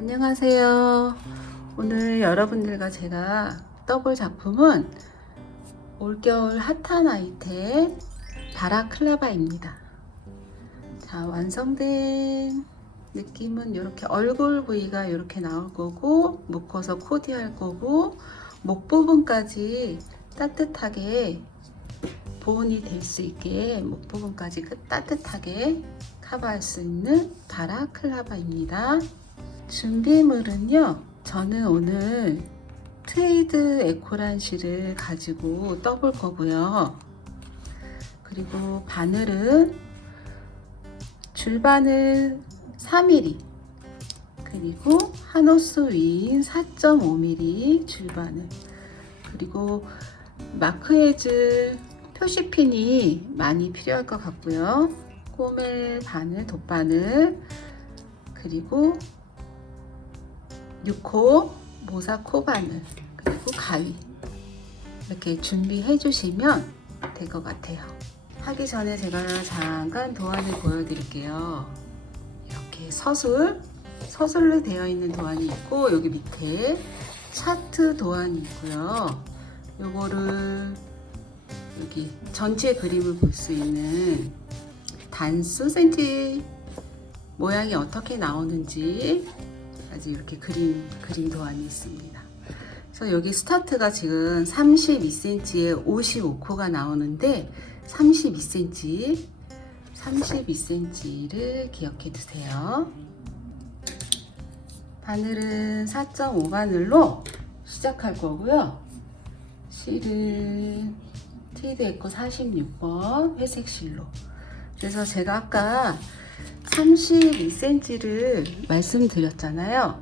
안녕하세요. 오늘 여러분들과 제가 떠볼 작품은 올겨울 핫한 아이템 바라클라바입니다. 자, 완성된 느낌은 이렇게 얼굴 부위가 이렇게 나올 거고, 묶어서 코디할 거고, 목 부분까지 따뜻하게 보온이 될 수 있게 목 부분까지 따뜻하게 커버할 수 있는 바라클라바입니다. 준비물은요, 저는 오늘 트웨이드 에코란 실을 가지고 떠볼 거고요. 그리고 바늘은 줄바늘 4mm, 그리고 한 호수 위인 4.5mm 줄바늘, 그리고 마크해줄 표시핀이 많이 필요할 것 같고요. 꼬멜 바늘, 돗바늘, 그리고 6호 모사 코바늘, 그리고 가위 이렇게 준비해 주시면 될 것 같아요. 하기 전에 제가 잠깐 도안을 보여드릴게요. 이렇게 서술로 되어 있는 도안이 있고, 여기 밑에 차트 도안이 있고요. 요거를 여기 전체 그림을 볼 수 있는 단수 센티 모양이 어떻게 나오는지 아주 이렇게 그림 도안이 있습니다. 그래서 여기 스타트가 지금 32cm에 55코가 나오는데 32cm를 기억해 두세요. 바늘은 4.5 바늘로 시작할 거고요. 실은 트위드 에코 46번 회색 실로. 그래서 제가 아까 32cm를 말씀드렸잖아요.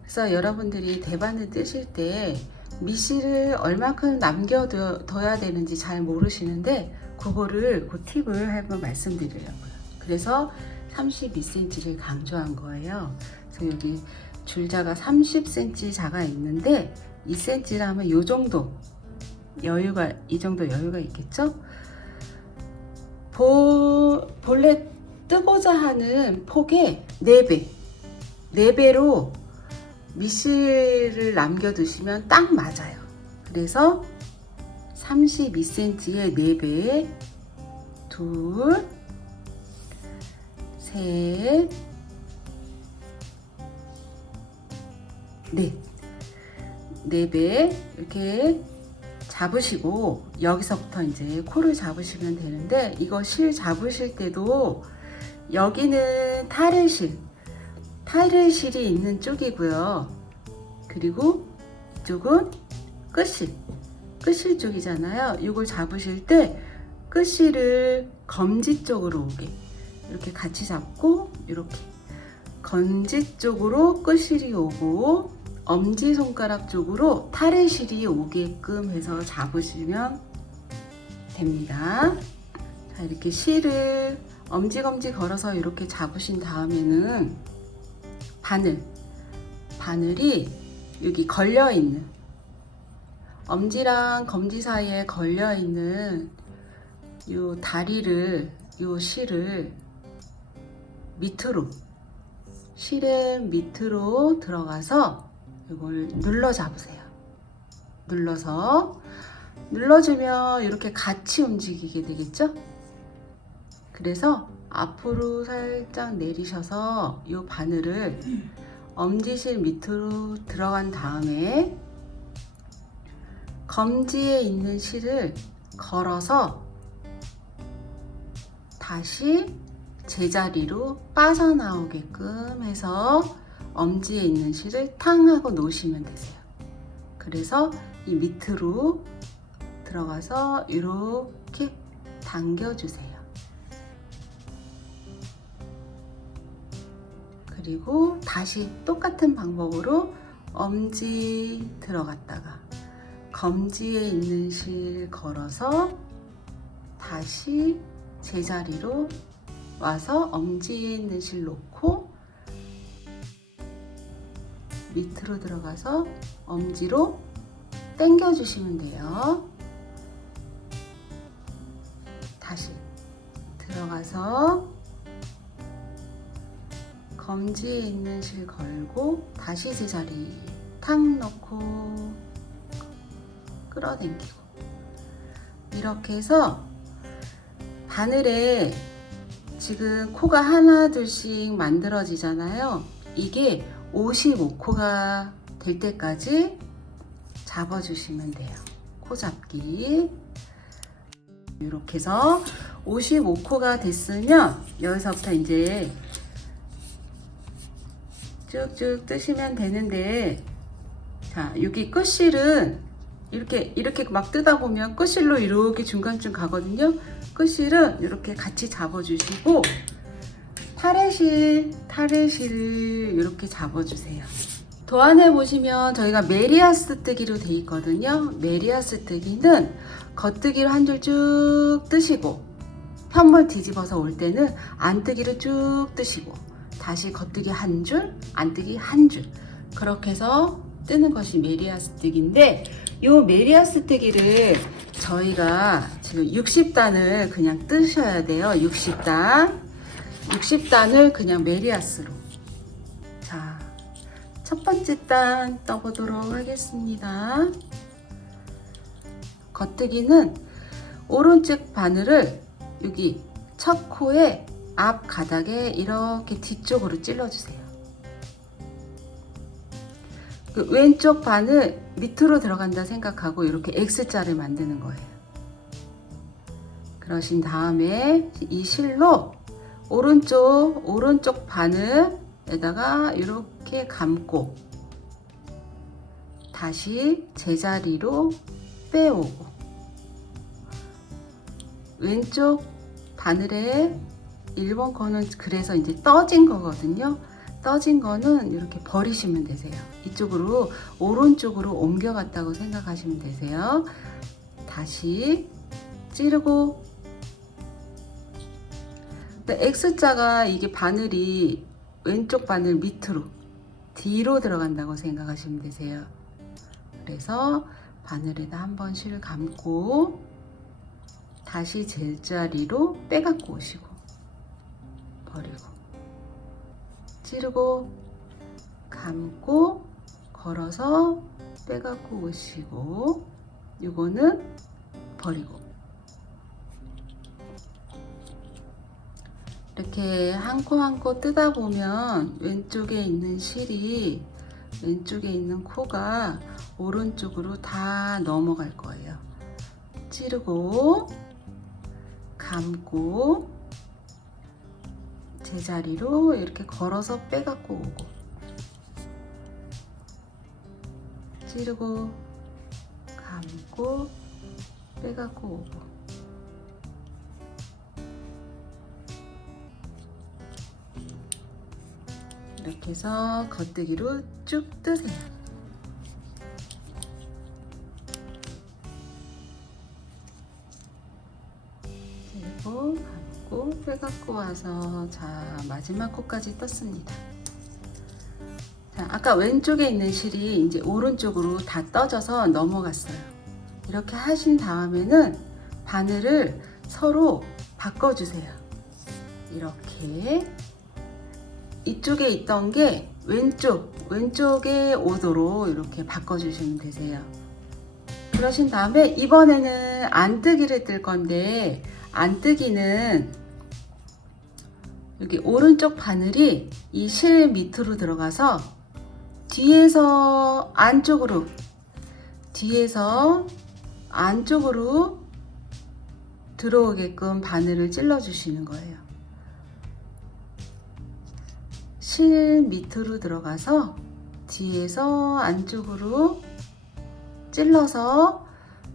그래서 여러분들이 대바늘 뜨실 때 미실을 얼마큼 남겨둬야 되는지 잘 모르시는데, 그거를 그 팁을 한번 말씀드리려고요. 그래서 32cm를 강조한 거예요. 그래서 여기 줄자가 30cm 자가 있는데 2cm라면 이 정도 여유가 있겠죠? 본래 뜨고자 하는 폭의 4배로 미실을 남겨두시면 딱 맞아요. 그래서 32cm의 4배, 둘, 셋, 넷. 4배 이렇게 잡으시고, 여기서부터 이제 코를 잡으시면 되는데, 이거 실 잡으실 때도 여기는 타르실이 있는 쪽이고요. 그리고 이쪽은 끝실 쪽이잖아요. 이걸 잡으실 때 끝실을 검지 쪽으로 오게 이렇게 같이 잡고, 이렇게 검지 쪽으로 끝실이 오고 엄지손가락 쪽으로 타르실이 오게끔 해서 잡으시면 됩니다. 자, 이렇게 실을 엄지검지 걸어서 이렇게 잡으신 다음에는 바늘이 여기 걸려있는, 엄지랑 검지 사이에 걸려있는 요 다리를, 요 실을 실의 밑으로 들어가서 이걸 눌러 잡으세요. 눌러주면 이렇게 같이 움직이게 되겠죠? 그래서 앞으로 살짝 내리셔서 이 바늘을 엄지실 밑으로 들어간 다음에 검지에 있는 실을 걸어서 다시 제자리로 빠져나오게끔 해서 엄지에 있는 실을 탕 하고 놓으시면 되세요. 그래서 이 밑으로 들어가서 이렇게 당겨주세요. 그리고 다시 똑같은 방법으로 엄지 들어갔다가 검지에 있는 실 걸어서 다시 제자리로 와서 엄지에 있는 실 놓고 밑으로 들어가서 엄지로 당겨 주시면 돼요. 다시 들어가서 검지에 있는 실 걸고 다시 제자리 탁 넣고 끌어당기고, 이렇게 해서 바늘에 지금 코가 하나 둘씩 만들어지잖아요. 이게 55코가 될 때까지 잡아주시면 돼요. 코 잡기. 이렇게 해서 55코가 됐으면 여기서부터 이제 쭉쭉 뜨시면 되는데, 자, 여기 끝실은 이렇게 막 뜨다 보면 끝실로 이렇게 중간쯤 가거든요. 끝실은 이렇게 같이 잡아주시고, 타레실을 이렇게 잡아주세요. 도안에 보시면 저희가 메리아스 뜨기로 돼 있거든요. 메리아스 뜨기는 겉뜨기로 한 줄 쭉 뜨시고, 편물 뒤집어서 올 때는 안뜨기를 쭉 뜨시고, 다시 겉뜨기 한 줄, 안뜨기 한 줄, 그렇게 해서 뜨는 것이 메리아스 뜨기인데, 이 메리아스 뜨기를 저희가 지금 60단을 그냥 뜨셔야 돼요. 60단을 그냥 메리아스로. 자, 첫 번째 단 떠보도록 하겠습니다. 겉뜨기는 오른쪽 바늘을 여기 첫 코의 앞 가닥에 이렇게 뒤쪽으로 찔러주세요. 그 왼쪽 바늘 밑으로 들어간다 생각하고 이렇게 X자를 만드는 거예요. 그러신 다음에 이 실로 오른쪽 바늘에다가 이렇게 감고 다시 제자리로 빼오고, 왼쪽 바늘에 1번 거는 그래서 이제 떠진 거거든요. 떠진 거는 이렇게 버리시면 되세요. 이쪽으로 오른쪽으로 옮겨갔다고 생각하시면 되세요. 다시 찌르고, X자가 이게 바늘이 왼쪽 바늘 밑으로 뒤로 들어간다고 생각하시면 되세요. 그래서 바늘에다 한번 실 감고 다시 제자리로 빼갖고 오시고, 버리고, 찌르고, 감고, 걸어서 빼갖고 오시고, 이거는 버리고. 이렇게 한 코 한 코 뜨다 보면 왼쪽에 있는 실이, 왼쪽에 있는 코가 오른쪽으로 다 넘어갈 거예요. 찌르고, 감고, 제자리로 이렇게 걸어서 빼갖고 오고, 찌르고, 감고, 빼갖고 오고. 이렇게 해서 겉뜨기로 쭉 뜨세요. 그리고 감고 빼갖고 와서, 자, 마지막 코까지 떴습니다. 자, 아까 왼쪽에 있는 실이 이제 오른쪽으로 다 떠져서 넘어갔어요. 이렇게 하신 다음에는 바늘을 서로 바꿔주세요. 이렇게 이쪽에 있던 게 왼쪽에 오도록 이렇게 바꿔주시면 되세요. 그러신 다음에 이번에는 안뜨기를 뜰 건데, 안뜨기는 여기 오른쪽 바늘이 이 실 밑으로 들어가서 뒤에서 안쪽으로 들어오게끔 바늘을 찔러 주시는 거예요. 실 밑으로 들어가서 뒤에서 안쪽으로 찔러서,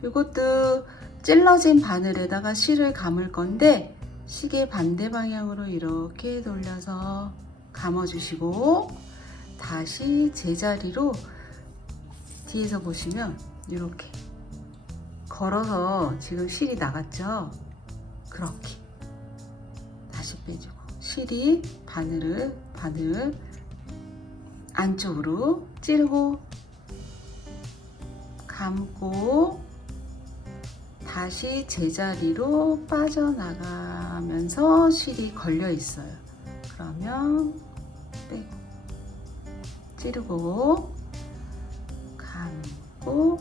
이것도 찔러진 바늘에다가 실을 감을 건데, 시계 반대 방향으로 이렇게 돌려서 감아주시고, 다시 제자리로 뒤에서 보시면 이렇게 걸어서, 지금 실이 나갔죠? 그렇게 다시 빼주고, 실이 바늘 안쪽으로 찌르고, 감고, 다시 제자리로 빠져나가면서 실이 걸려 있어요. 그러면 찌르고 감고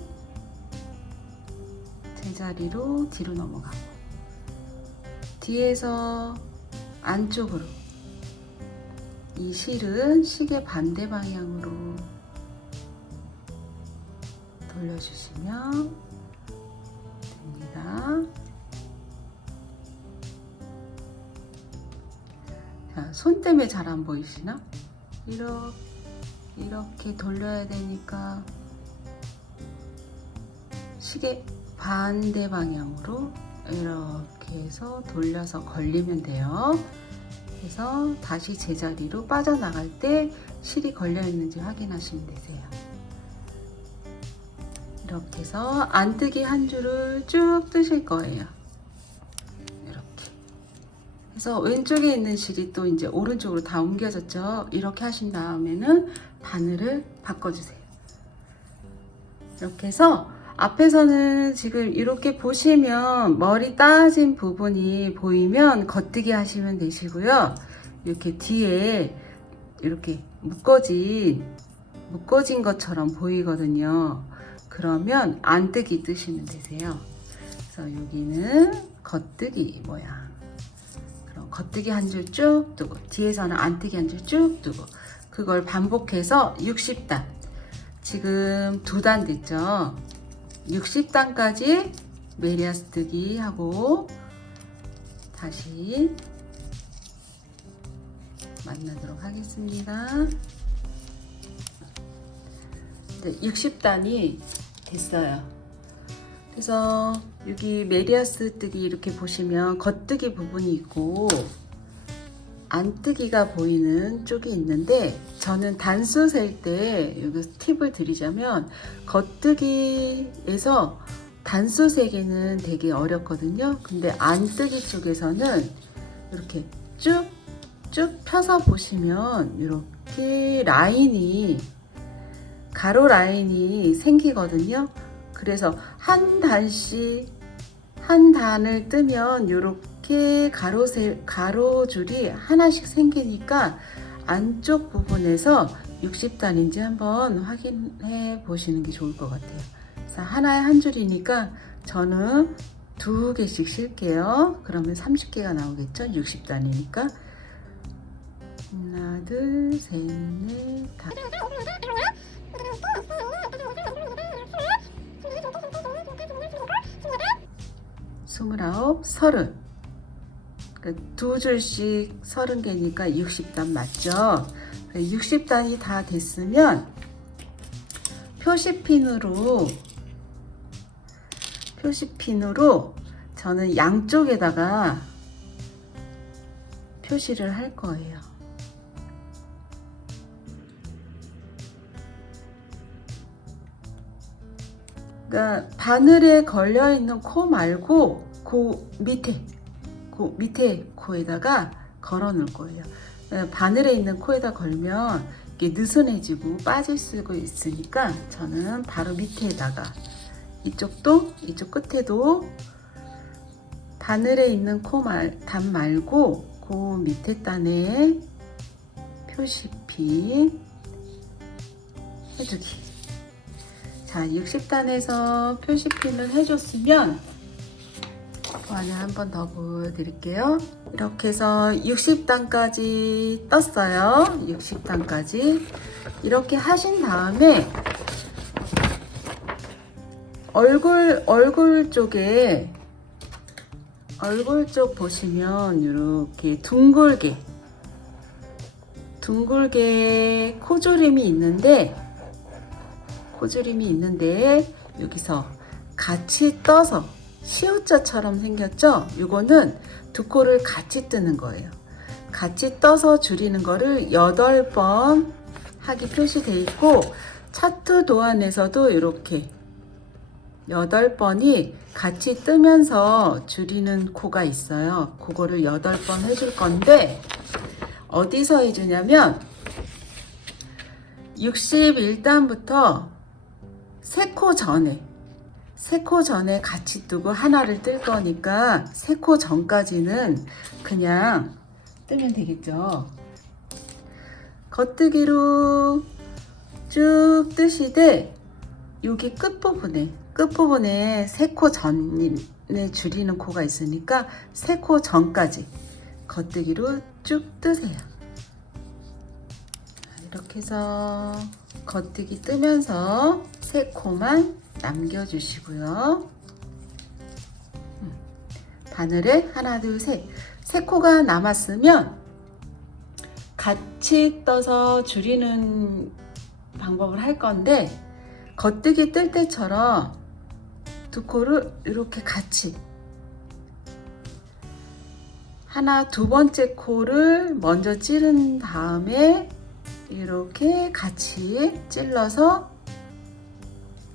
제자리로 뒤로 넘어가고 뒤에서 안쪽으로 이 실은 시계 반대 방향으로 돌려주시면 됩니다. 자, 손 때문에 잘 안 보이시나? 이렇게 돌려야 되니까 시계 반대 방향으로 이렇게 해서 돌려서 걸리면 돼요. 그래서 다시 제자리로 빠져나갈 때 실이 걸려 있는지 확인하시면 되세요. 이렇게 해서 안뜨기 한 줄을 쭉 뜨실 거예요. 이렇게 그래서 왼쪽에 있는 실이 또 이제 오른쪽으로 다 옮겨졌죠. 이렇게 하신 다음에는 바늘을 바꿔주세요. 이렇게 해서 앞에서는 지금 이렇게 보시면 머리 따진 부분이 보이면 겉뜨기 하시면 되시고요. 이렇게 뒤에 이렇게 묶어진 것처럼 보이거든요. 그러면 안뜨기 뜨시면 되세요. 그래서 여기는 겉뜨기 모양. 그럼 겉뜨기 한 줄 쭉 뜨고 뒤에서는 안뜨기 한 줄 쭉 뜨고 그걸 반복해서 60단. 지금 2단 됐죠. 60단까지 메리아스 뜨기 하고 다시 만나도록 하겠습니다. 60단이 됐어요. 그래서 여기 메리아스 뜨기 이렇게 보시면 겉뜨기 부분이 있고 안뜨기가 보이는 쪽이 있는데 저는 단수 셀 때 여기 팁을 드리자면 겉뜨기에서 단수 세기는 되게 어렵거든요. 근데 안뜨기 쪽에서는 이렇게 쭉 펴서 보시면 이렇게 라인이 가로 라인이 생기거든요. 그래서 한 단씩 한 단을 뜨면 이렇게 가로줄이 하나씩 생기니까 안쪽 부분에서 60단인지 한번 확인해 보시는 게 좋을 것 같아요. 그래서 하나에 한 줄이니까 저는 2개씩 쉴게요. 그러면 30개가 나오겠죠? 60단이니까. 하나, 둘, 셋, 넷, 다섯. 29, 30. 그러니까 2줄씩 30개니까 60단 맞죠? 60단이 다 됐으면 표시핀으로 저는 양쪽에다가 표시를 할 거예요. 그러니까 바늘에 걸려 있는 코 말고 그 밑에 코에다가 걸어 놓을 거예요. 바늘에 있는 코에다 걸면 이게 느슨해지고 빠질 수가 있으니까 저는 바로 밑에다가 이쪽 끝에도 바늘에 있는 단 말고 그 밑에 단에 표시핀 해주기. 자, 60단에서 표시핀을 해줬으면 안에 한 번 더 보여드릴게요. 이렇게 해서 60단까지 떴어요. 60단까지 이렇게 하신 다음에 얼굴 쪽 보시면 이렇게 둥글게 코조림이 있는데 여기서 같이 떠서 시옷자처럼 생겼죠? 이거는 두 코를 같이 뜨는 거예요. 같이 떠서 줄이는 거를 8번 하기 표시되어 있고 차트 도안에서도 이렇게 8번이 같이 뜨면서 줄이는 코가 있어요. 그거를 8번 해줄 건데 어디서 해주냐면 61단부터 3코 전에 같이 뜨고 하나를 뜰 거니까 3코 전까지는 그냥 뜨면 되겠죠. 겉뜨기로 쭉 뜨시되 여기 끝부분에 세 코 전에 줄이는 코가 있으니까 세 코 전까지 겉뜨기로 쭉 뜨세요. 이렇게 해서 겉뜨기 뜨면서 세 코만 남겨주시고요. 바늘에 하나, 둘, 셋. 세 코가 남았으면 같이 떠서 줄이는 방법을 할 건데, 겉뜨기 뜰 때처럼 두 코를 이렇게 같이 하나, 두 번째 코를 먼저 찌른 다음에 이렇게 같이 찔러서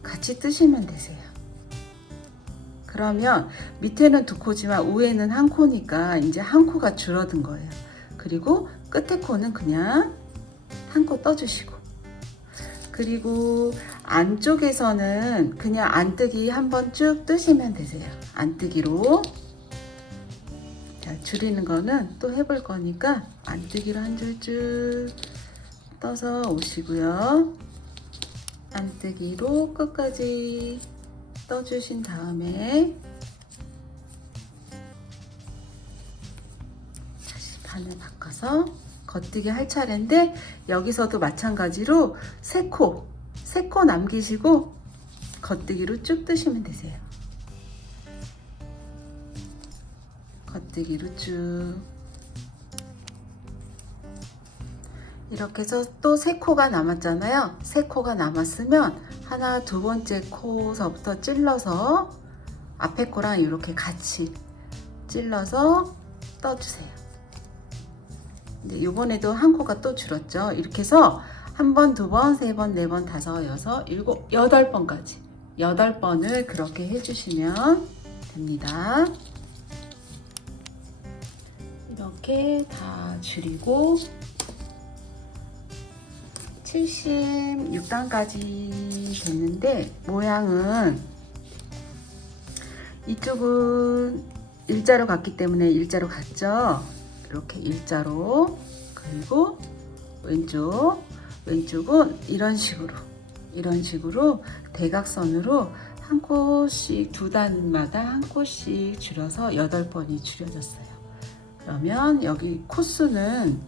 같이 뜨시면 되세요. 그러면 밑에는 두 코지만 위에는 한 코니까 이제 한 코가 줄어든 거예요. 그리고 끝에 코는 그냥 한 코 떠주시고, 그리고 안쪽에서는 그냥 안뜨기 한번 쭉 뜨시면 되세요. 안뜨기로. 자, 줄이는 거는 또 해볼 거니까 안뜨기로 한 줄 쭉 떠서 오시고요. 안뜨기로 끝까지 떠주신 다음에 다시 바늘 바꿔서 겉뜨기 할 차례인데, 여기서도 마찬가지로 세 코 남기시고 겉뜨기로 쭉 뜨시면 되세요. 겉뜨기로 쭉. 이렇게 해서 또 세 코가 남았잖아요. 세 코가 남았으면 하나, 두 번째 코서부터 찔러서 앞에 코랑 이렇게 같이 찔러서 떠주세요. 이번에도 한 코가 또 줄었죠. 이렇게 해서 한 번, 두 번, 세 번, 네 번, 다섯, 여섯, 일곱, 8번까지 8번을 그렇게 해주시면 됩니다. 이렇게 다 줄이고 76단까지 됐는데, 모양은 이쪽은 일자로 갔기 때문에 일자로 갔죠. 이렇게 일자로. 그리고 왼쪽은 이런 식으로 대각선으로 한 코씩, 두 단마다 한 코씩 줄여서 8번이 줄여졌어요. 그러면 여기 코수는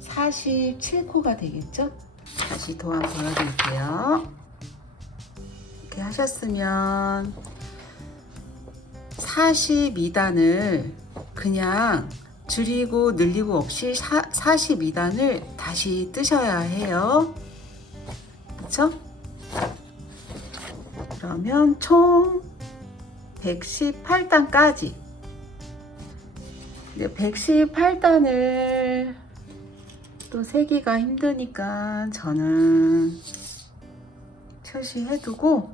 47코가 되겠죠? 다시 도안 보여드릴게요. 이렇게 하셨으면 42단을 그냥 줄이고 늘리고 없이 42단을 다시 뜨셔야 해요. 그렇죠? 그러면 총 118단까지. 118단을 또 세기가 힘드니까 저는 표시해두고,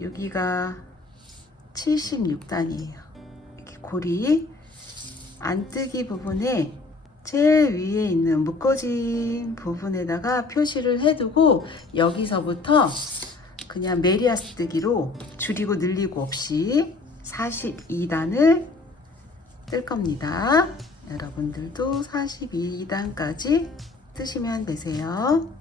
여기가 76단이에요. 이렇게 고리 안뜨기 부분에 제일 위에 있는 묶어진 부분에다가 표시를 해두고, 여기서부터 그냥 메리아스 뜨기로 줄이고 늘리고 없이 42단을 뜰 겁니다. 여러분들도 42단까지 뜨시면 되세요.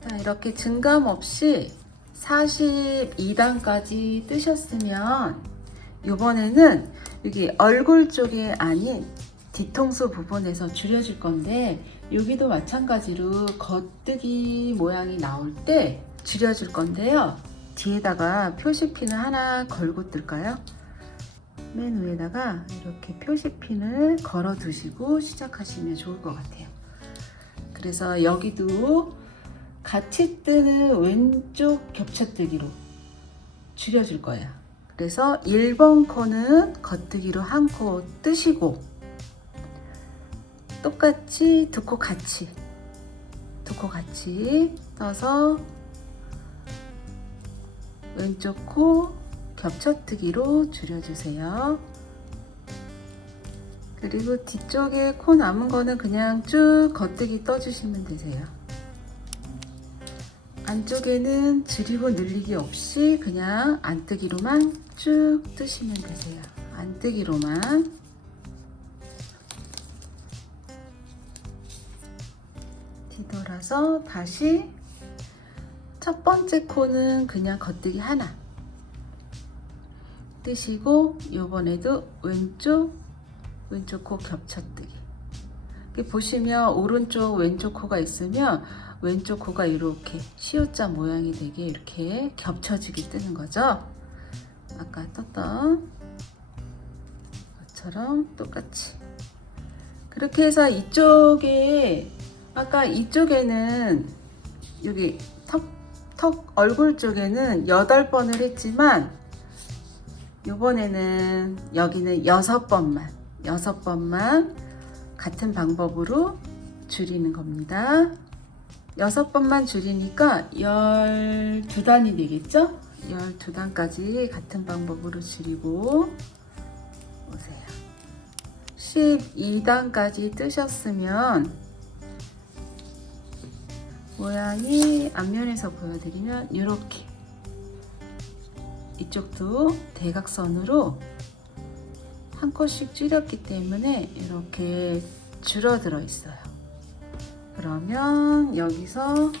자, 이렇게 증감 없이 42단까지 뜨셨으면 이번에는 여기 얼굴 쪽에 아닌 뒤통수 부분에서 줄여줄 건데, 여기도 마찬가지로 겉뜨기 모양이 나올 때 줄여줄 건데요. 뒤에다가 표시핀을 하나 걸고 뜰까요? 맨 위에다가 이렇게 표시핀을 걸어 두시고 시작하시면 좋을 것 같아요. 그래서 여기도 같이 뜨는 왼쪽 겹쳐뜨기로 줄여줄 거예요. 그래서 1번 코는 겉뜨기로 한 코 뜨시고, 똑같이 두 코 같이 떠서 왼쪽 코 겹쳐뜨기로 줄여주세요. 그리고 뒤쪽에 코 남은 거는 그냥 쭉 겉뜨기 떠주시면 되세요. 안쪽에는 줄이고 늘리기 없이 그냥 안뜨기로만 쭉 뜨시면 되세요. 안뜨기로만. 뒤돌아서 다시 첫 번째 코는 그냥 겉뜨기 하나 뜨시고, 요번에도 왼쪽 코 겹쳐뜨기. 보시면 오른쪽 왼쪽 코가 있으면 왼쪽 코가 이렇게 시옷자 모양이 되게 이렇게 겹쳐지게 뜨는 거죠. 아까 떴던 것처럼 똑같이. 그렇게 해서 이쪽에, 아까 이쪽에는 여기 턱 얼굴 쪽에는 8번을 했지만 요번에는 여기는 6번만 같은 방법으로 줄이는 겁니다. 6번만 줄이니까 12단이 되겠죠? 12단까지 같은 방법으로 줄이고 보세요. 12단까지 뜨셨으면 모양이 앞면에서 보여드리면 이렇게 이쪽도 대각선으로 한 컷씩 줄였기 때문에 이렇게 줄어들어 있어요. 그러면 여기서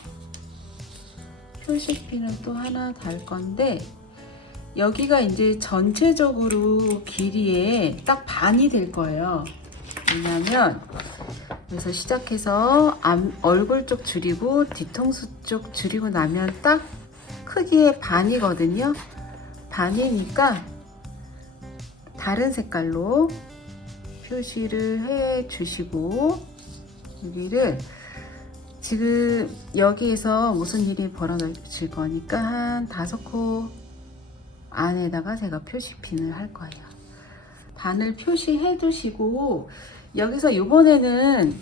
표시핀을 또 하나 달 건데, 여기가 이제 전체적으로 길이에 딱 반이 될 거예요. 왜냐면 여기서 시작해서 얼굴 쪽 줄이고 뒤통수 쪽 줄이고 나면 딱 크기의 반이거든요. 반이니까 다른 색깔로 표시를 해 주시고, 여기를 지금 여기에서 무슨 일이 벌어질 거니까 한 5코 안에다가 제가 표시핀을 할 거예요. 반을 표시해 두시고, 여기서 이번에는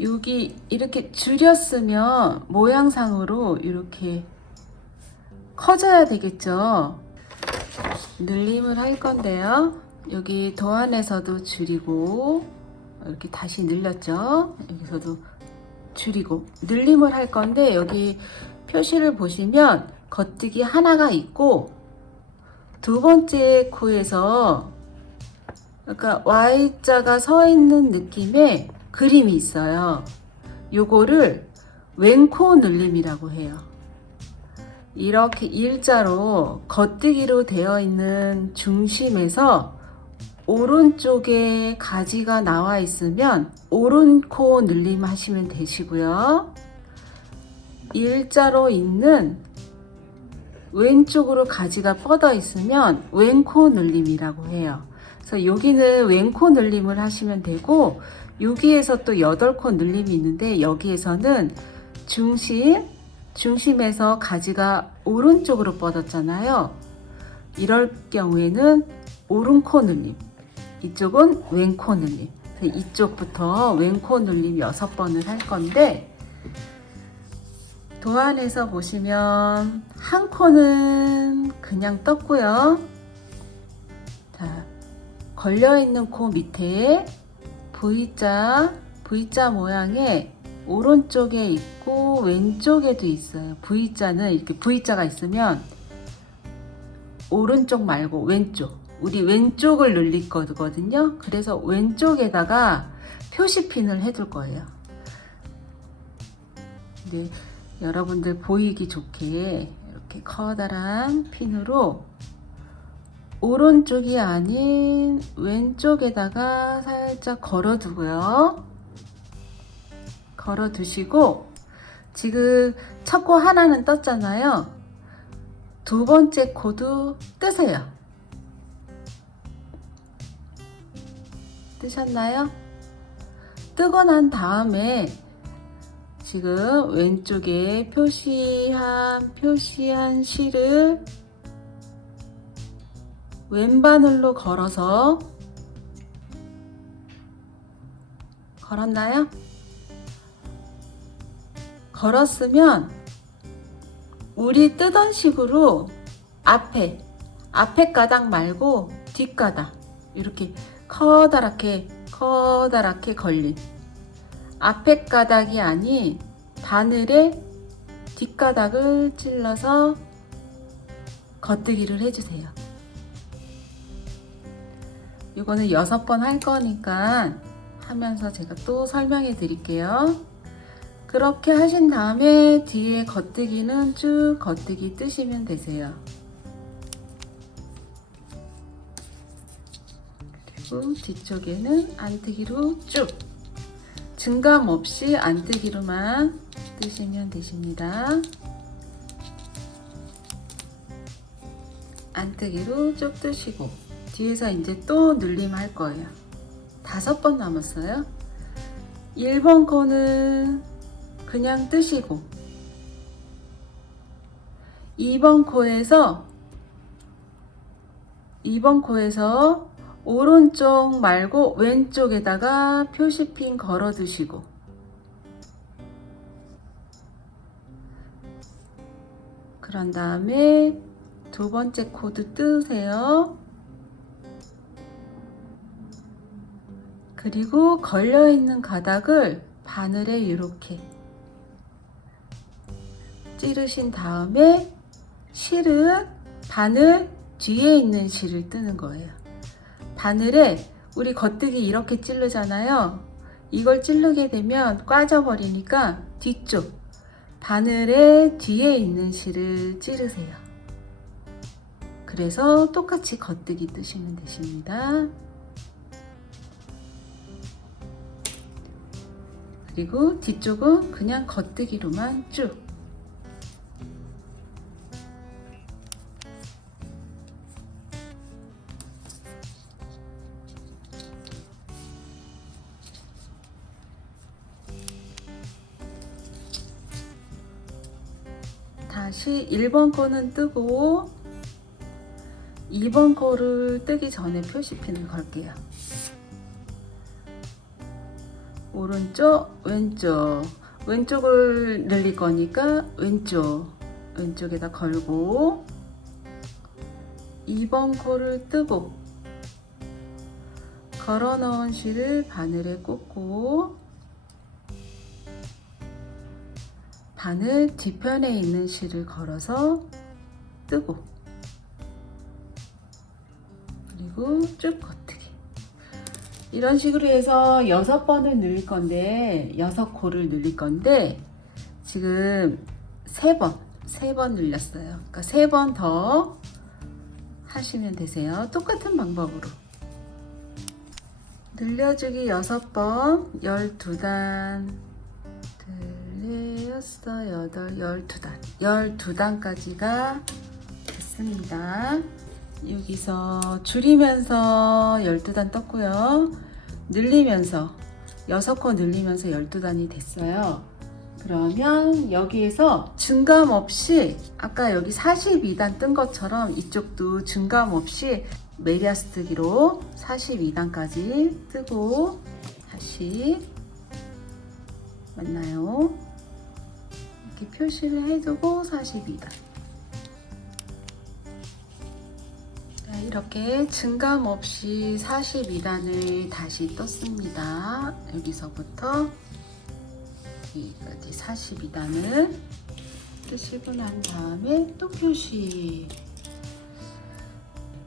여기 이렇게 줄였으면 모양상으로 이렇게 커져야 되겠죠. 늘림을 할 건데요. 여기 도안에서도 줄이고, 이렇게 다시 늘렸죠. 여기서도 줄이고 늘림을 할 건데, 여기 표시를 보시면 겉뜨기 하나가 있고, 두 번째 코에서 그러니까 Y자가 서 있는 느낌의 그림이 있어요. 요거를 왼코 늘림이라고 해요. 이렇게 일자로 겉뜨기로 되어 있는 중심에서 오른쪽에 가지가 나와 있으면 오른코 늘림 하시면 되시고요. 일자로 있는 왼쪽으로 가지가 뻗어 있으면 왼코 늘림이라고 해요. 그래서 여기는 왼코 늘림을 하시면 되고, 여기에서 또 8코 늘림이 있는데, 여기에서는 중심에서 가지가 오른쪽으로 뻗었잖아요. 이럴 경우에는 오른코 늘림, 이쪽은 왼코 늘림. 이쪽부터 왼코 늘림 6번을 할 건데, 도안에서 보시면 한 코는 그냥 떴고요. 자, 걸려있는 코 밑에 V자 모양의 오른쪽에 있고 왼쪽에도 있어요. V자는 이렇게 V자가 있으면 오른쪽 말고 왼쪽, 우리 왼쪽을 늘릴 거거든요. 그래서 왼쪽에다가 표시핀을 해둘 거예요. 네, 여러분들 보이기 좋게 이렇게 커다란 핀으로 오른쪽이 아닌 왼쪽에다가 살짝 걸어두고요. 걸어두시고, 지금 첫 코 하나는 떴잖아요. 두 번째 코도 뜨세요. 뜨셨나요? 뜨고 난 다음에 지금 왼쪽에 표시한 실을 왼바늘로 걸어서, 걸었나요? 걸었으면 우리 뜨던 식으로 앞에 가닥 말고 뒷가닥, 이렇게 커다랗게 걸린 앞에 가닥이 아닌 바늘에 뒷가닥을 찔러서 겉뜨기를 해주세요. 이거는 6번 할 거니까 하면서 제가 또 설명해 드릴게요. 그렇게 하신 다음에 뒤에 겉뜨기는 쭉 겉뜨기 뜨시면 되세요. 그리고 뒤쪽에는 안뜨기로 쭉 증감 없이 안뜨기로만 뜨시면 되십니다. 안뜨기로 쭉 뜨시고 뒤에서 이제 또 늘림 할 거예요. 5번 남았어요. 1번 코는 그냥 뜨시고 2번 코에서 오른쪽 말고 왼쪽에다가 표시핀 걸어 두시고 그런 다음에 2번째 코도 뜨세요. 그리고 걸려있는 가닥을 바늘에 이렇게 찌르신 다음에 실은 바늘 뒤에 있는 실을 뜨는 거예요. 바늘에 우리 겉뜨기 이렇게 찌르잖아요. 이걸 찌르게 되면 꽈져 버리니까 뒤쪽 바늘의 뒤에 있는 실을 찌르세요. 그래서 똑같이 겉뜨기 뜨시면 되십니다. 그리고 뒤쪽은 그냥 겉뜨기로만 쭉 다시 1번 거는 뜨고 2번 거를 뜨기 전에 표시핀을 걸게요. 오른쪽, 왼쪽, 왼쪽을 늘릴 거니까 왼쪽에다 걸고 2번 코를 뜨고 걸어 넣은 실을 바늘에 꽂고 바늘 뒤편에 있는 실을 걸어서 뜨고 그리고 쭉 겉뜨기. 이런 식으로 해서 6번을 늘릴 건데 6코를 늘릴 건데 지금 3번 늘렸어요. 그러니까 3번 더 하시면 되세요. 똑같은 방법으로 늘려주기 6번 12단 늘렸어 12단까지가 됐습니다. 여기서 줄이면서 12단 떴고요. 늘리면서 6코 늘리면서 12단이 됐어요. 그러면 여기에서 증감 없이 아까 여기 42단 뜬 것처럼 이쪽도 증감 없이 메리아스뜨기로 42단까지 뜨고 다시 맞나요? 이렇게 표시를 해두고 42단. 이렇게 증감 없이 42단을 다시 떴습니다. 여기서부터 여기까지 42단을 뜨시고 난 다음에 또 표시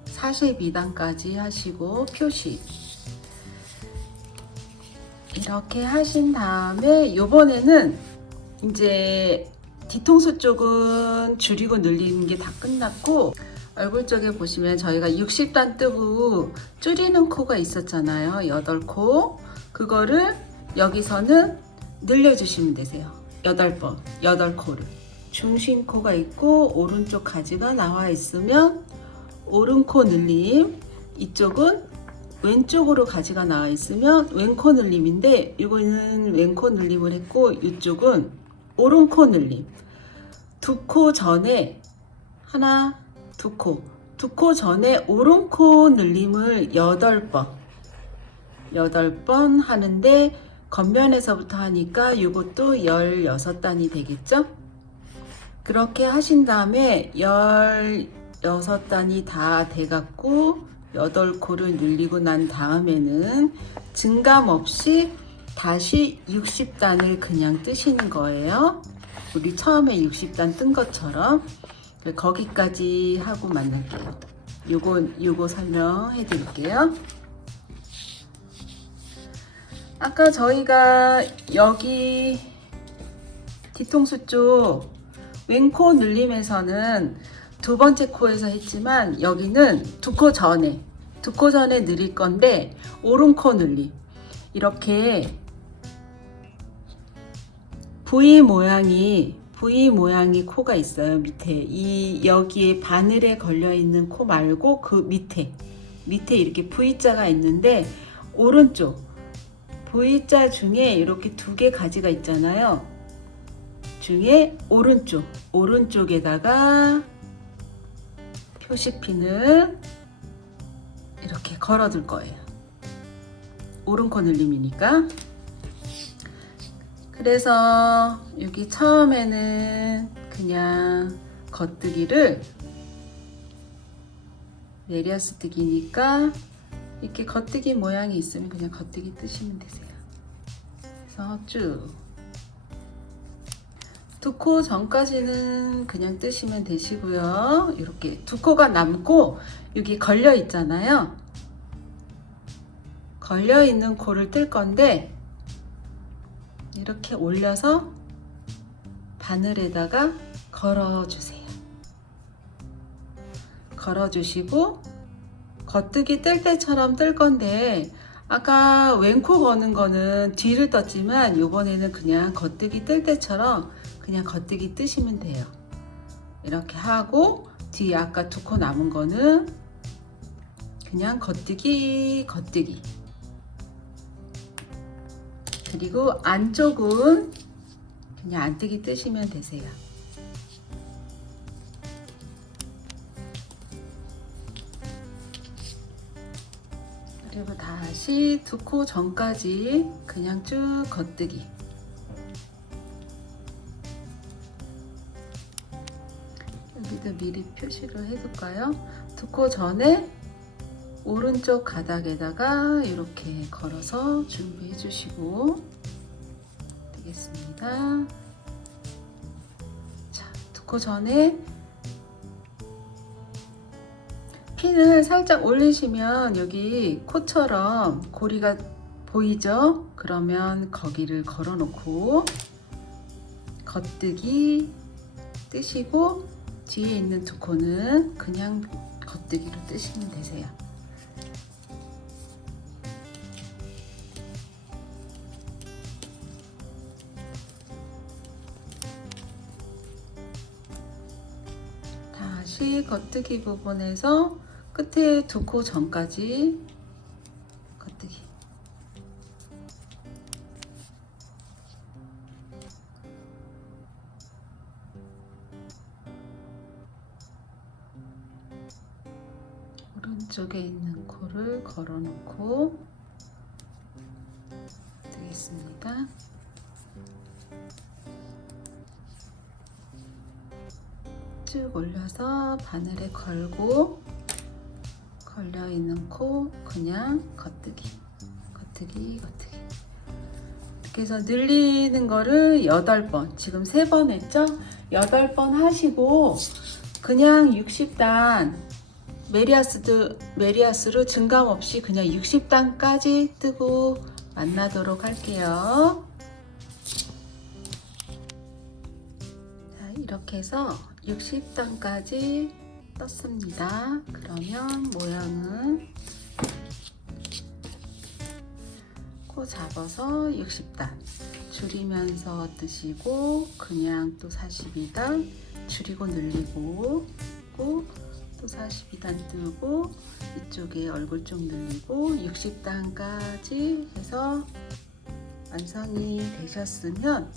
42단까지 하시고 표시 이렇게 하신 다음에 요번에는 이제 뒤통수 쪽은 줄이고 늘리는 게 다 끝났고 얼굴 쪽에 보시면 저희가 60단 뜨고 줄이는 코가 있었잖아요. 8코. 그거를 여기서는 늘려주시면 되세요. 8번, 8코를. 중심코가 있고 오른쪽 가지가 나와 있으면 오른코 늘림, 이쪽은 왼쪽으로 가지가 나와 있으면 왼코 늘림인데 이거는 왼코 늘림을 했고 이쪽은 오른코 늘림. 2코 전에 하나, 2코 전에 오른코 늘림을 8번 하는데 겉면에서부터 하니까 이것도 16단이 되겠죠? 그렇게 하신 다음에 16단이 다 돼갖고 8코를 늘리고 난 다음에는 증감 없이 다시 60단을 그냥 뜨시는 거예요. 우리 처음에 60단 뜬 것처럼 거기까지 하고 만날게요. 요거 설명해 드릴게요. 아까 저희가 여기 뒤통수 쪽 왼코 늘림에서는 두 번째 코에서 했지만 여기는 두 코 전에 늘릴 건데 오른코 늘림. 이렇게 V 모양이 코가 있어요. 밑에 여기에 바늘에 걸려 있는 코 말고 그 밑에 이렇게 V자가 있는데 오른쪽 V자 중에 이렇게 두 개 가지가 있잖아요. 중에 오른쪽에다가 표시핀을 이렇게 걸어둘 거예요. 오른코 늘림이니까. 그래서 여기 처음에는 그냥 겉뜨기를 메리아스뜨기니까 이렇게 겉뜨기 모양이 있으면 그냥 겉뜨기 뜨시면 되세요. 그래서 쭉 두 코 전까지는 그냥 뜨시면 되시고요. 이렇게 두 코가 남고 여기 걸려 있잖아요. 걸려 있는 코를 뜰 건데 이렇게 올려서 바늘에다가 걸어주세요. 걸어주시고 겉뜨기 뜰 때처럼 뜰 건데 아까 왼코 거는 거는 뒤를 떴지만 이번에는 그냥 겉뜨기 뜰 때처럼 그냥 겉뜨기 뜨시면 돼요. 이렇게 하고 뒤에 아까 두 코 남은 거는 그냥 겉뜨기 그리고 안쪽은 그냥 안뜨기 뜨시면 되세요. 그리고 다시 두 코 전까지 그냥 쭉 겉뜨기. 여기도 미리 표시를 해둘까요? 두 코 전에 오른쪽 가닥에다가 이렇게 걸어서 준비해 주시고 되겠습니다. 자, 두 코 전에 핀을 살짝 올리시면 여기 코처럼 고리가 보이죠? 그러면 거기를 걸어 놓고 겉뜨기 뜨시고 뒤에 있는 두 코는 그냥 겉뜨기로 뜨시면 되세요. 다시 겉뜨기 부분에서 끝에 두 코 전까지 겉뜨기. 오른쪽에 있는 코를 걸어 놓고 뜨겠습니다. 쭉 올려서 바늘에 걸고 걸려있는 코 그냥 겉뜨기. 이렇게 해서 늘리는 거를 8번, 지금 3번 했죠? 8번 하시고 그냥 60단 메리아스로 증감 없이 그냥 60단까지 뜨고 만나도록 할게요. 자, 이렇게 해서 60단까지 떴습니다. 그러면 모양은 코 잡아서 60단 줄이면서 뜨시고 그냥 또 42단 줄이고 늘리고 또 42단 뜨고 이쪽에 얼굴 쪽 늘리고 60단까지 해서 완성이 되셨으면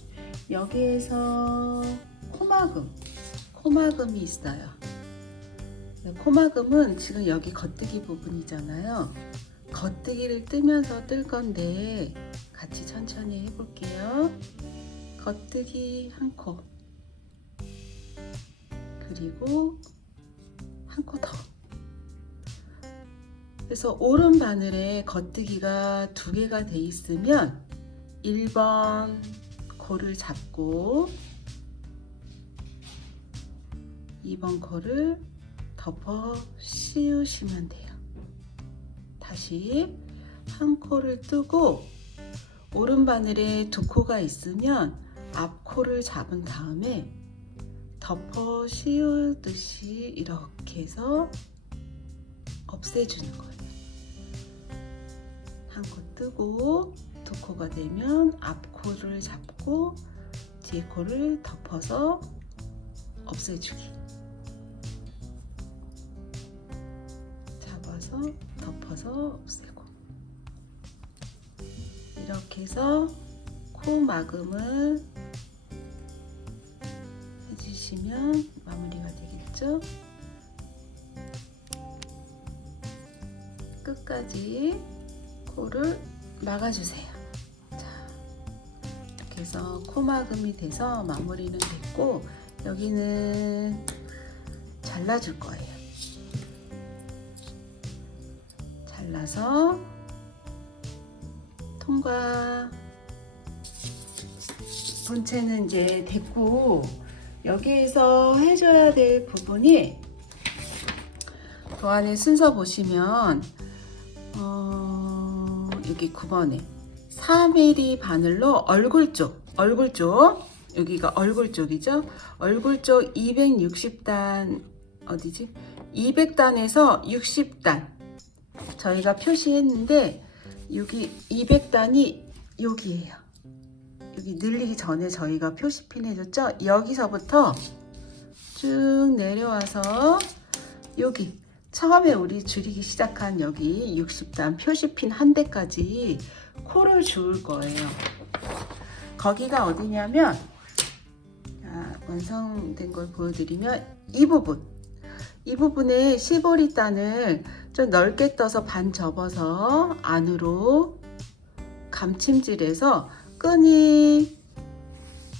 여기에서 코막음이 있어요. 코막음은 지금 여기 겉뜨기 부분이잖아요. 겉뜨기를 뜨면서 뜰 건데 같이 천천히 해볼게요. 겉뜨기 한 코, 그리고 한 코 더. 그래서 오른 바늘에 겉뜨기가 2개가 돼 있으면 1번 코를 잡고 2번 코를 덮어 씌우시면 돼요. 다시 한 코를 뜨고 오른 바늘에 2코가 있으면 앞 코를 잡은 다음에 덮어 씌우듯이 이렇게 해서 없애주는 거예요. 한 코 뜨고 두 코가 되면 앞코를 잡고 뒤에 코를 덮어서 없애주기. 잡아서 덮어서 없애고. 이렇게 해서 코 막음을 해주시면 마무리가 되겠죠. 끝까지 코를 막아주세요. 자, 이렇게 해서 코 막음이 돼서 마무리는 됐고, 여기는 잘라줄 거예요. 잘라서 통과. 본체는 이제 됐고, 여기에서 해줘야 될 부분이, 도안의 순서 보시면 여기 9번에 4mm 바늘로 얼굴 쪽, 여기가 얼굴 쪽이죠. 얼굴 쪽 260단, 어디지? 200단에서 60단 저희가 표시했는데, 여기 200단이 여기에요. 여기 늘리기 전에 저희가 표시핀 해줬죠. 여기서부터 쭉 내려와서 여기 처음에 우리 줄이기 시작한 여기 60단 표시핀 한 대까지 코를 주울 거예요. 거기가 어디냐면, 완성된 걸 보여드리면 이 부분에 시보리단을 좀 넓게 떠서 반 접어서 안으로 감침질해서 끈이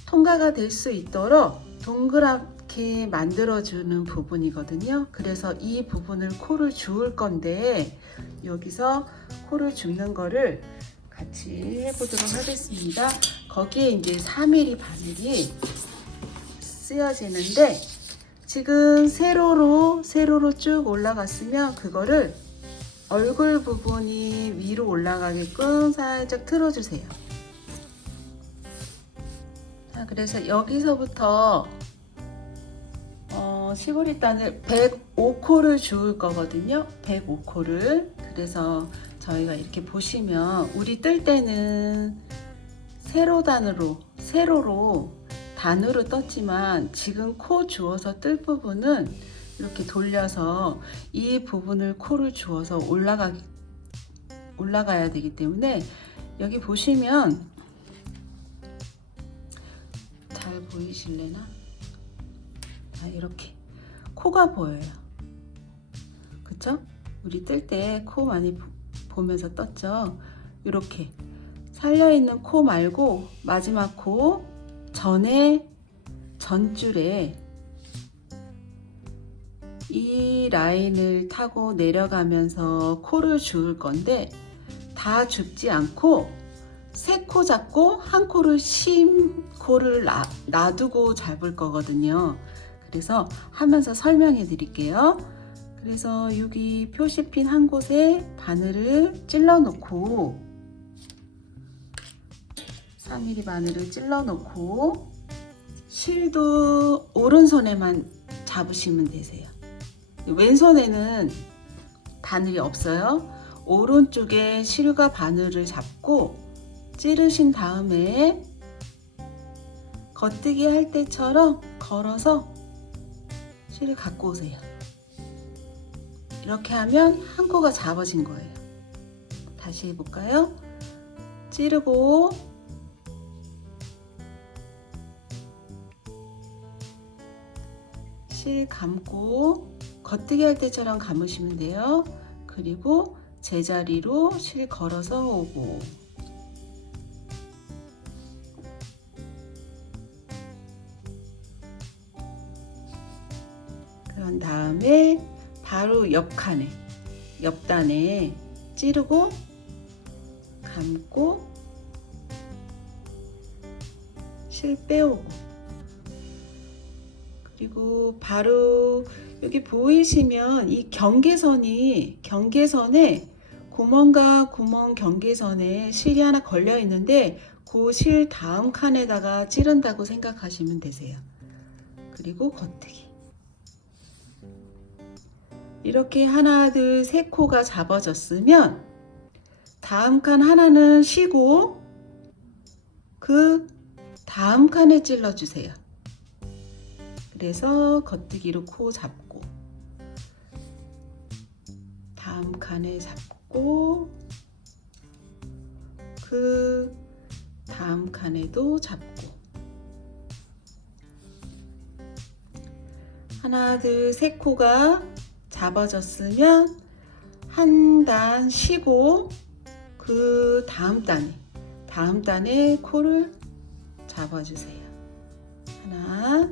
통과가 될 수 있도록 동그랗게 만들어주는 부분이거든요. 그래서 이 부분을 코를 주울 건데, 여기서 코를 줍는 거를 같이 해보도록 하겠습니다. 거기에 이제 4mm 바늘이 쓰여지는데, 지금 세로로 쭉 올라갔으면 그거를 얼굴 부분이 위로 올라가게끔 살짝 틀어주세요. 자, 그래서 여기서부터 시보리단을 105코를 주울 거거든요. 105코를. 그래서 저희가 이렇게 보시면, 우리 뜰 때는 세로로 단으로 떴지만, 지금 코 주워서 뜰 부분은 이렇게 돌려서 이 부분을 코를 주워서 올라가야 되기 때문에, 여기 보시면 잘 보이실래나? 이렇게 코가 보여요. 그쵸? 우리 뜰 때 코 많이 보면서 떴죠? 이렇게 살려있는 코 말고 마지막 코 전줄에 이 라인을 타고 내려가면서 코를 주울 건데, 다 줍지 않고 세 코 잡고 한 코를 코를 놔두고 잡을 거거든요. 그래서 하면서 설명해 드릴게요. 그래서 여기 표시핀 한 곳에 바늘을 찔러 놓고, 3mm 바늘을 찔러 놓고, 실도 오른손에만 잡으시면 되세요. 왼손에는 바늘이 없어요. 오른쪽에 실과 바늘을 잡고 찌르신 다음에 겉뜨기 할 때처럼 걸어서 실을 갖고 오세요. 이렇게 하면 한 코가 잡아진 거예요. 다시 해볼까요? 찌르고 실 감고 겉뜨기 할 때처럼 감으시면 돼요. 그리고 제자리로 실 걸어서 오고, 그런 다음에 바로 옆단에 찌르고 감고 실 빼오고, 그리고 바로 여기 보이시면 이 경계선에 구멍과 구멍 경계선에 실이 하나 걸려 있는데, 그 실 다음 칸에다가 찌른다고 생각하시면 되세요. 그리고 겉뜨기. 이렇게 하나, 둘, 세 코가 잡아졌으면 다음 칸 하나는 쉬고 그 다음 칸에 찔러주세요. 그래서 겉뜨기로 코 잡고 다음 칸에 잡고 그 다음 칸에도 잡고 하나, 둘, 세 코가 잡아졌으면 한 단 쉬고 그 다음 단에 코를 잡아주세요. 하나,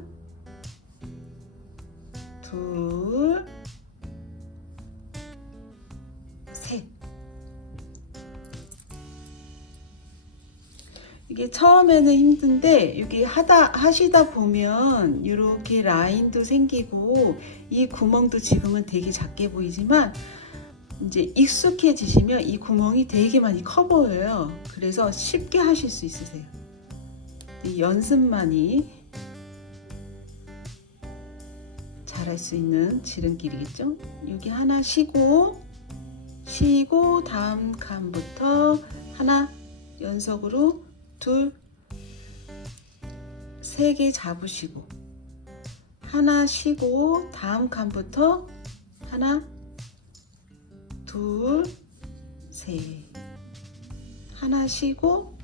둘, 셋. 이게 처음에는 힘든데 여기 하시다 보면 이렇게 라인도 생기고 이 구멍도 지금은 되게 작게 보이지만 이제 익숙해지시면 이 구멍이 되게 많이 커 보여요. 그래서 쉽게 하실 수 있으세요. 이 연습만이 잘할 수 있는 지름길이겠죠. 여기 하나 쉬고 다음 칸부터 하나 연속으로 둘, 세 개 잡으시고 하나 쉬고 다음 칸부터 하나, 둘, 셋. 하나 쉬고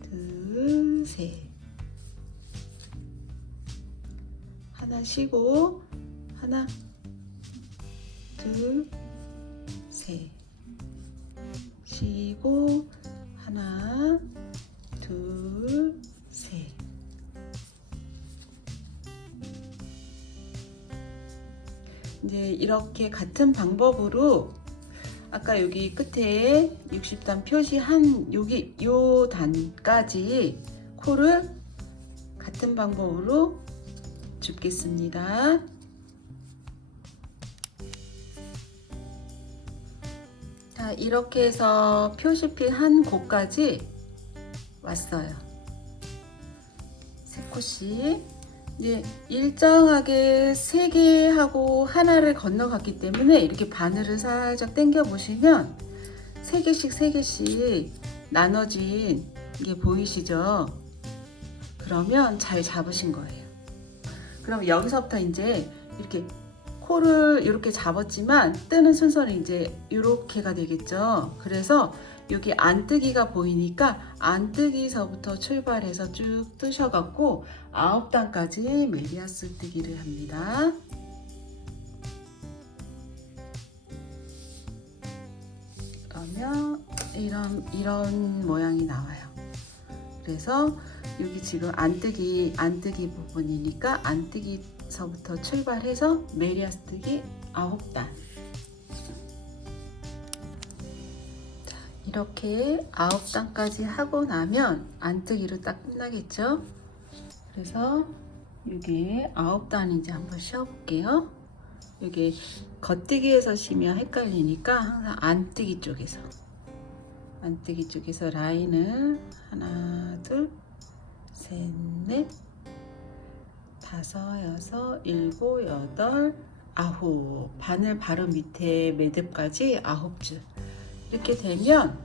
둘, 셋. 하나 쉬고 하나, 둘, 셋. 쉬고 하나, 둘, 셋. 이제 이렇게 같은 방법으로 아까 여기 끝에 60단 표시한 여기 요 단까지 코를 같은 방법으로 줍겠습니다. 자, 이렇게 해서 표시필 한 곳까지 왔어요. 세 코씩. 이제 일정하게 3개 하고 하나를 건너갔기 때문에 이렇게 바늘을 살짝 당겨 보시면 3개씩 나눠진 게 보이시죠? 그러면 잘 잡으신 거예요. 그럼 여기서부터 이제 이렇게 코를 이렇게 잡았지만 뜨는 순서는 이제 이렇게가 되겠죠. 그래서 여기 안뜨기가 보이니까 안뜨기서부터 출발해서 쭉 뜨셔갖고 9단까지 메리아스 뜨기를 합니다. 그러면 이런 모양이 나와요. 그래서 여기 지금 안뜨기 부분이니까 안뜨기서부터 출발해서 메리아스 뜨기 9단. 이렇게 9단까지 하고 나면 안뜨기로 딱 끝나겠죠. 그래서 이게 9단인지 한번 쉬어볼게요. 여기 겉뜨기에서 쉬면 헷갈리니까 항상 안뜨기 쪽에서 라인을 하나, 둘, 셋, 넷, 다섯, 여섯, 일곱, 여덟, 아홉. 바늘 바로 밑에 매듭까지 9줄. 이렇게 되면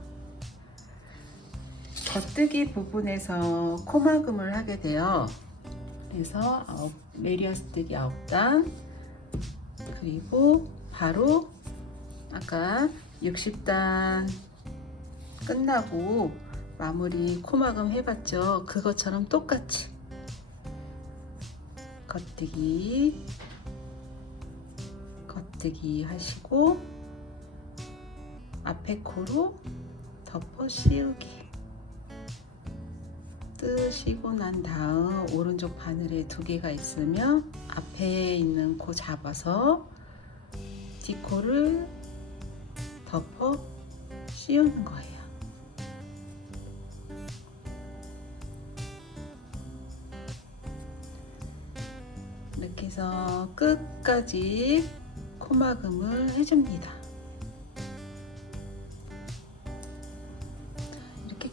겉뜨기 부분에서 코막음을 하게 돼요. 그래서 메리아스 뜨기 9단, 그리고 바로 아까 60단 끝나고 마무리 코막음 해봤죠. 그것처럼 똑같이 겉뜨기 하시고 앞에 코로 덮어 씌우기 뜨시고 난 다음 오른쪽 바늘에 2개가 있으면 앞에 있는 코 잡아서 뒷코를 덮어 씌우는 거예요. 이렇게 해서 끝까지 코막음을 해줍니다.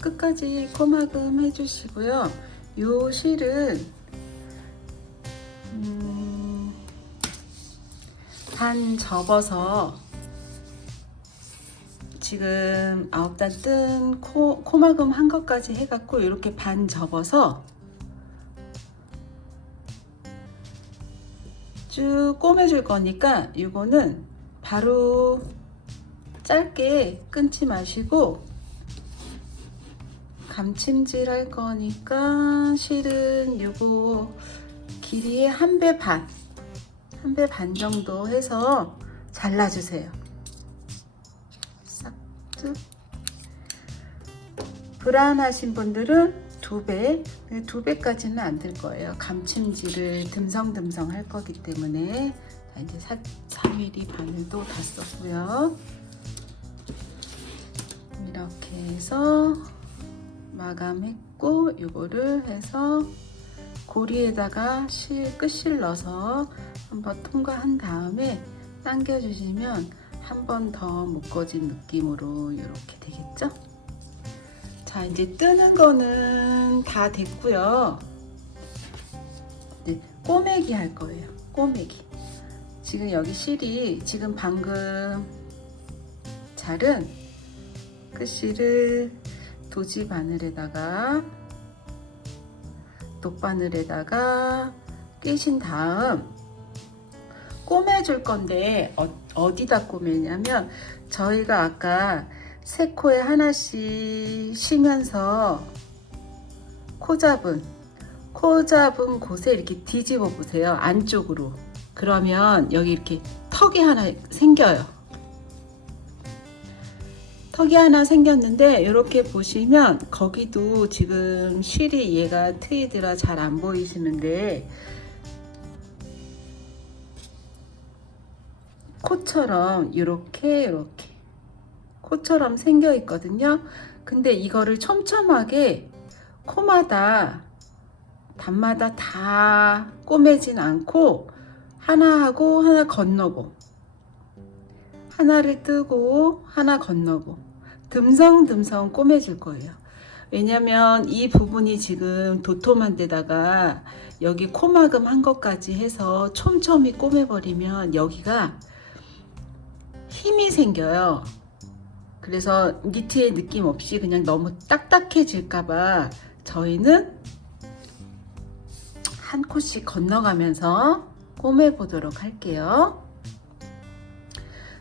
끝까지 코막음 해주시고요. 요 실은 반 접어서 지금 9단 뜬 코막음 한 것까지 해갖고 이렇게 반 접어서 쭉 꼬매줄 거니까 이거는 바로 짧게 끊지 마시고 감침질 할 거니까 실은 요거 길이의 한 배 반 정도 해서 잘라주세요. 싹둑. 불안하신 분들은 2배, 2배까지는 안 될 거예요. 감침질을 듬성듬성 할 거기 때문에. 자, 이제 4mm 바늘도 다 썼고요. 이렇게 해서 마감했고, 이거를 해서 고리에다가 끝실 넣어서 한번 통과한 다음에 당겨주시면 한 번 더 묶어진 느낌으로 이렇게 되겠죠? 자, 이제 뜨는 거는 다 됐고요. 네, 꼬매기 할 거예요. 꼬매기. 지금 여기 실이 지금 방금 자른 끝실을 도지 바늘에다가 똑바늘에다가 끼신 다음 꼬매줄 건데 어디다 꼬매냐면 저희가 아까 세 코에 하나씩 쉬면서 코 잡은 곳에 이렇게 뒤집어 보세요. 안쪽으로. 그러면 여기 이렇게 턱이 하나 생겨요. 턱이 하나 생겼는데 이렇게 보시면 거기도 지금 실이 얘가 트이드라 잘 안 보이시는데 코처럼 이렇게 코처럼 생겨 있거든요. 근데 이거를 촘촘하게 코마다 단마다 다 꼬매진 않고 하나 하고 하나 건너고 하나를 뜨고 하나 건너고 듬성듬성 꼬매줄 거예요. 왜냐면 이 부분이 지금 도톰한 데다가 여기 코막음 한 것까지 해서 촘촘히 꼬매버리면 여기가 힘이 생겨요. 그래서 니트의 느낌 없이 그냥 너무 딱딱해질까봐 저희는 한 코씩 건너가면서 꼬매 보도록 할게요.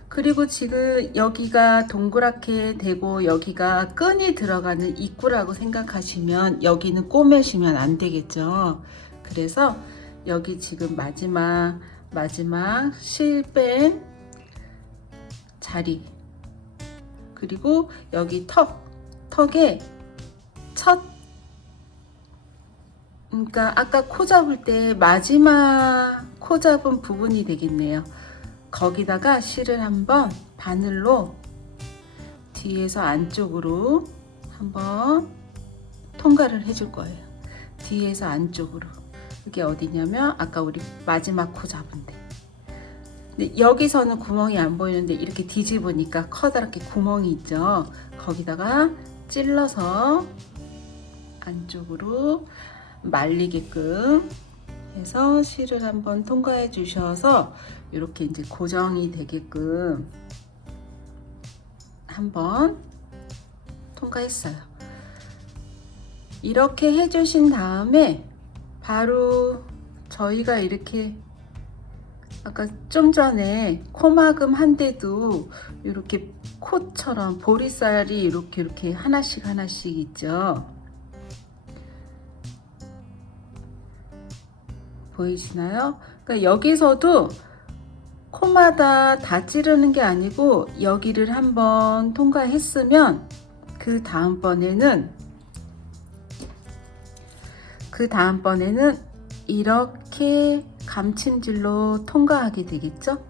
그리고 지금 여기가 동그랗게 되고 여기가 끈이 들어가는 입구라고 생각하시면 여기는 꼬매시면 안 되겠죠. 그래서 여기 지금 마지막 실 뺀 자리, 그리고 여기 턱에 그러니까 아까 코 잡을 때 마지막 코 잡은 부분이 되겠네요. 거기다가 실을 한번 바늘로 뒤에서 안쪽으로 한번 통과를 해줄 거예요. 뒤에서 안쪽으로. 이게 어디냐면 아까 우리 마지막 코 잡은 데. 근데 여기서는 구멍이 안 보이는데 이렇게 뒤집으니까 커다랗게 구멍이 있죠. 거기다가 찔러서 안쪽으로 말리게끔 해서 실을 한번 통과해 주셔서 이렇게 이제 고정이 되게끔 한번 통과했어요. 이렇게 해주신 다음에 바로 저희가 이렇게 아까 좀 전에 코막음 한 데도 이렇게 코처럼 보리쌀이 이렇게 하나씩 있죠. 보이시나요? 그러니까 여기서도 코마다 다 찌르는 게 아니고 여기를 한번 통과했으면 그 다음번에는 이렇게 감침질로 통과하게 되겠죠?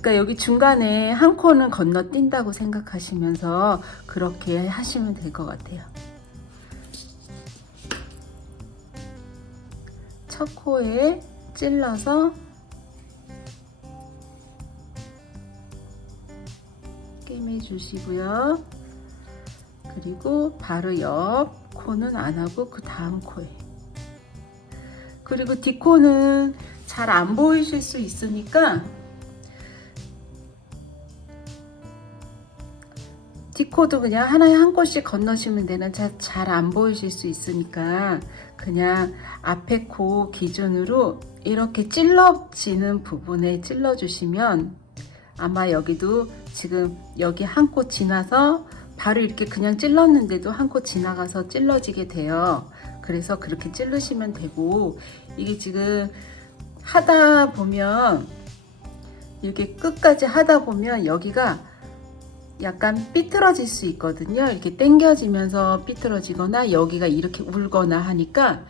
그러니까 여기 중간에 한 코는 건너뛴다고 생각하시면서 그렇게 하시면 될 것 같아요. 첫 코에 찔러서 꿰매 주시고요. 그리고 바로 옆 코는 안 하고 그 다음 코에, 그리고 뒷코는 잘 안 보이실 수 있으니까 뒷코도 그냥 하나에 한 코씩 건너시면 되는, 잘 안 보이실 수 있으니까 그냥 앞에 코 기준으로 이렇게 찔러지는 부분에 찔러 주시면 아마 여기도 지금 여기 한 코 지나서 바로 이렇게 그냥 찔렀는데도 한 코 지나가서 찔러지게 돼요. 그래서 그렇게 찔르시면 되고, 이게 지금 하다 보면 이렇게 끝까지 하다 보면 여기가 약간 삐뚤어질 수 있거든요. 이렇게 당겨지면서 삐뚤어지거나 여기가 이렇게 울거나 하니까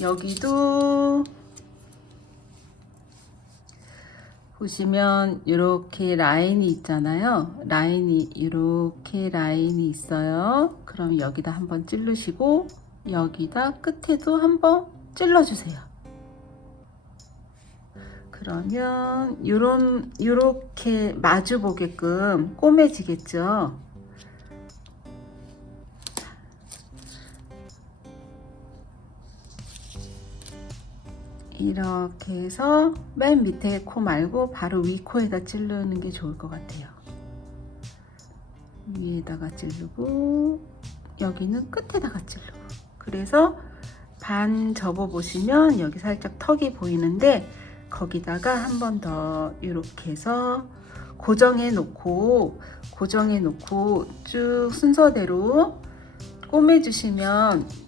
여기도 보시면 이렇게 라인이 있잖아요. 이렇게 라인이 있어요. 그럼 여기다 한번 찌르시고 여기다 끝에도 한번 찔러주세요. 그러면 요렇게 마주 보게끔 꼬매지겠죠. 이렇게 해서 맨 밑에 코 말고 바로 위 코에다 찌르는 게 좋을 것 같아요. 위에다가 찌르고 여기는 끝에다가 찌르고, 그래서 반 접어 보시면 여기 살짝 턱이 보이는데 거기다가 한 번 더 이렇게 해서 고정해 놓고 쭉 순서대로 꼬매 주시면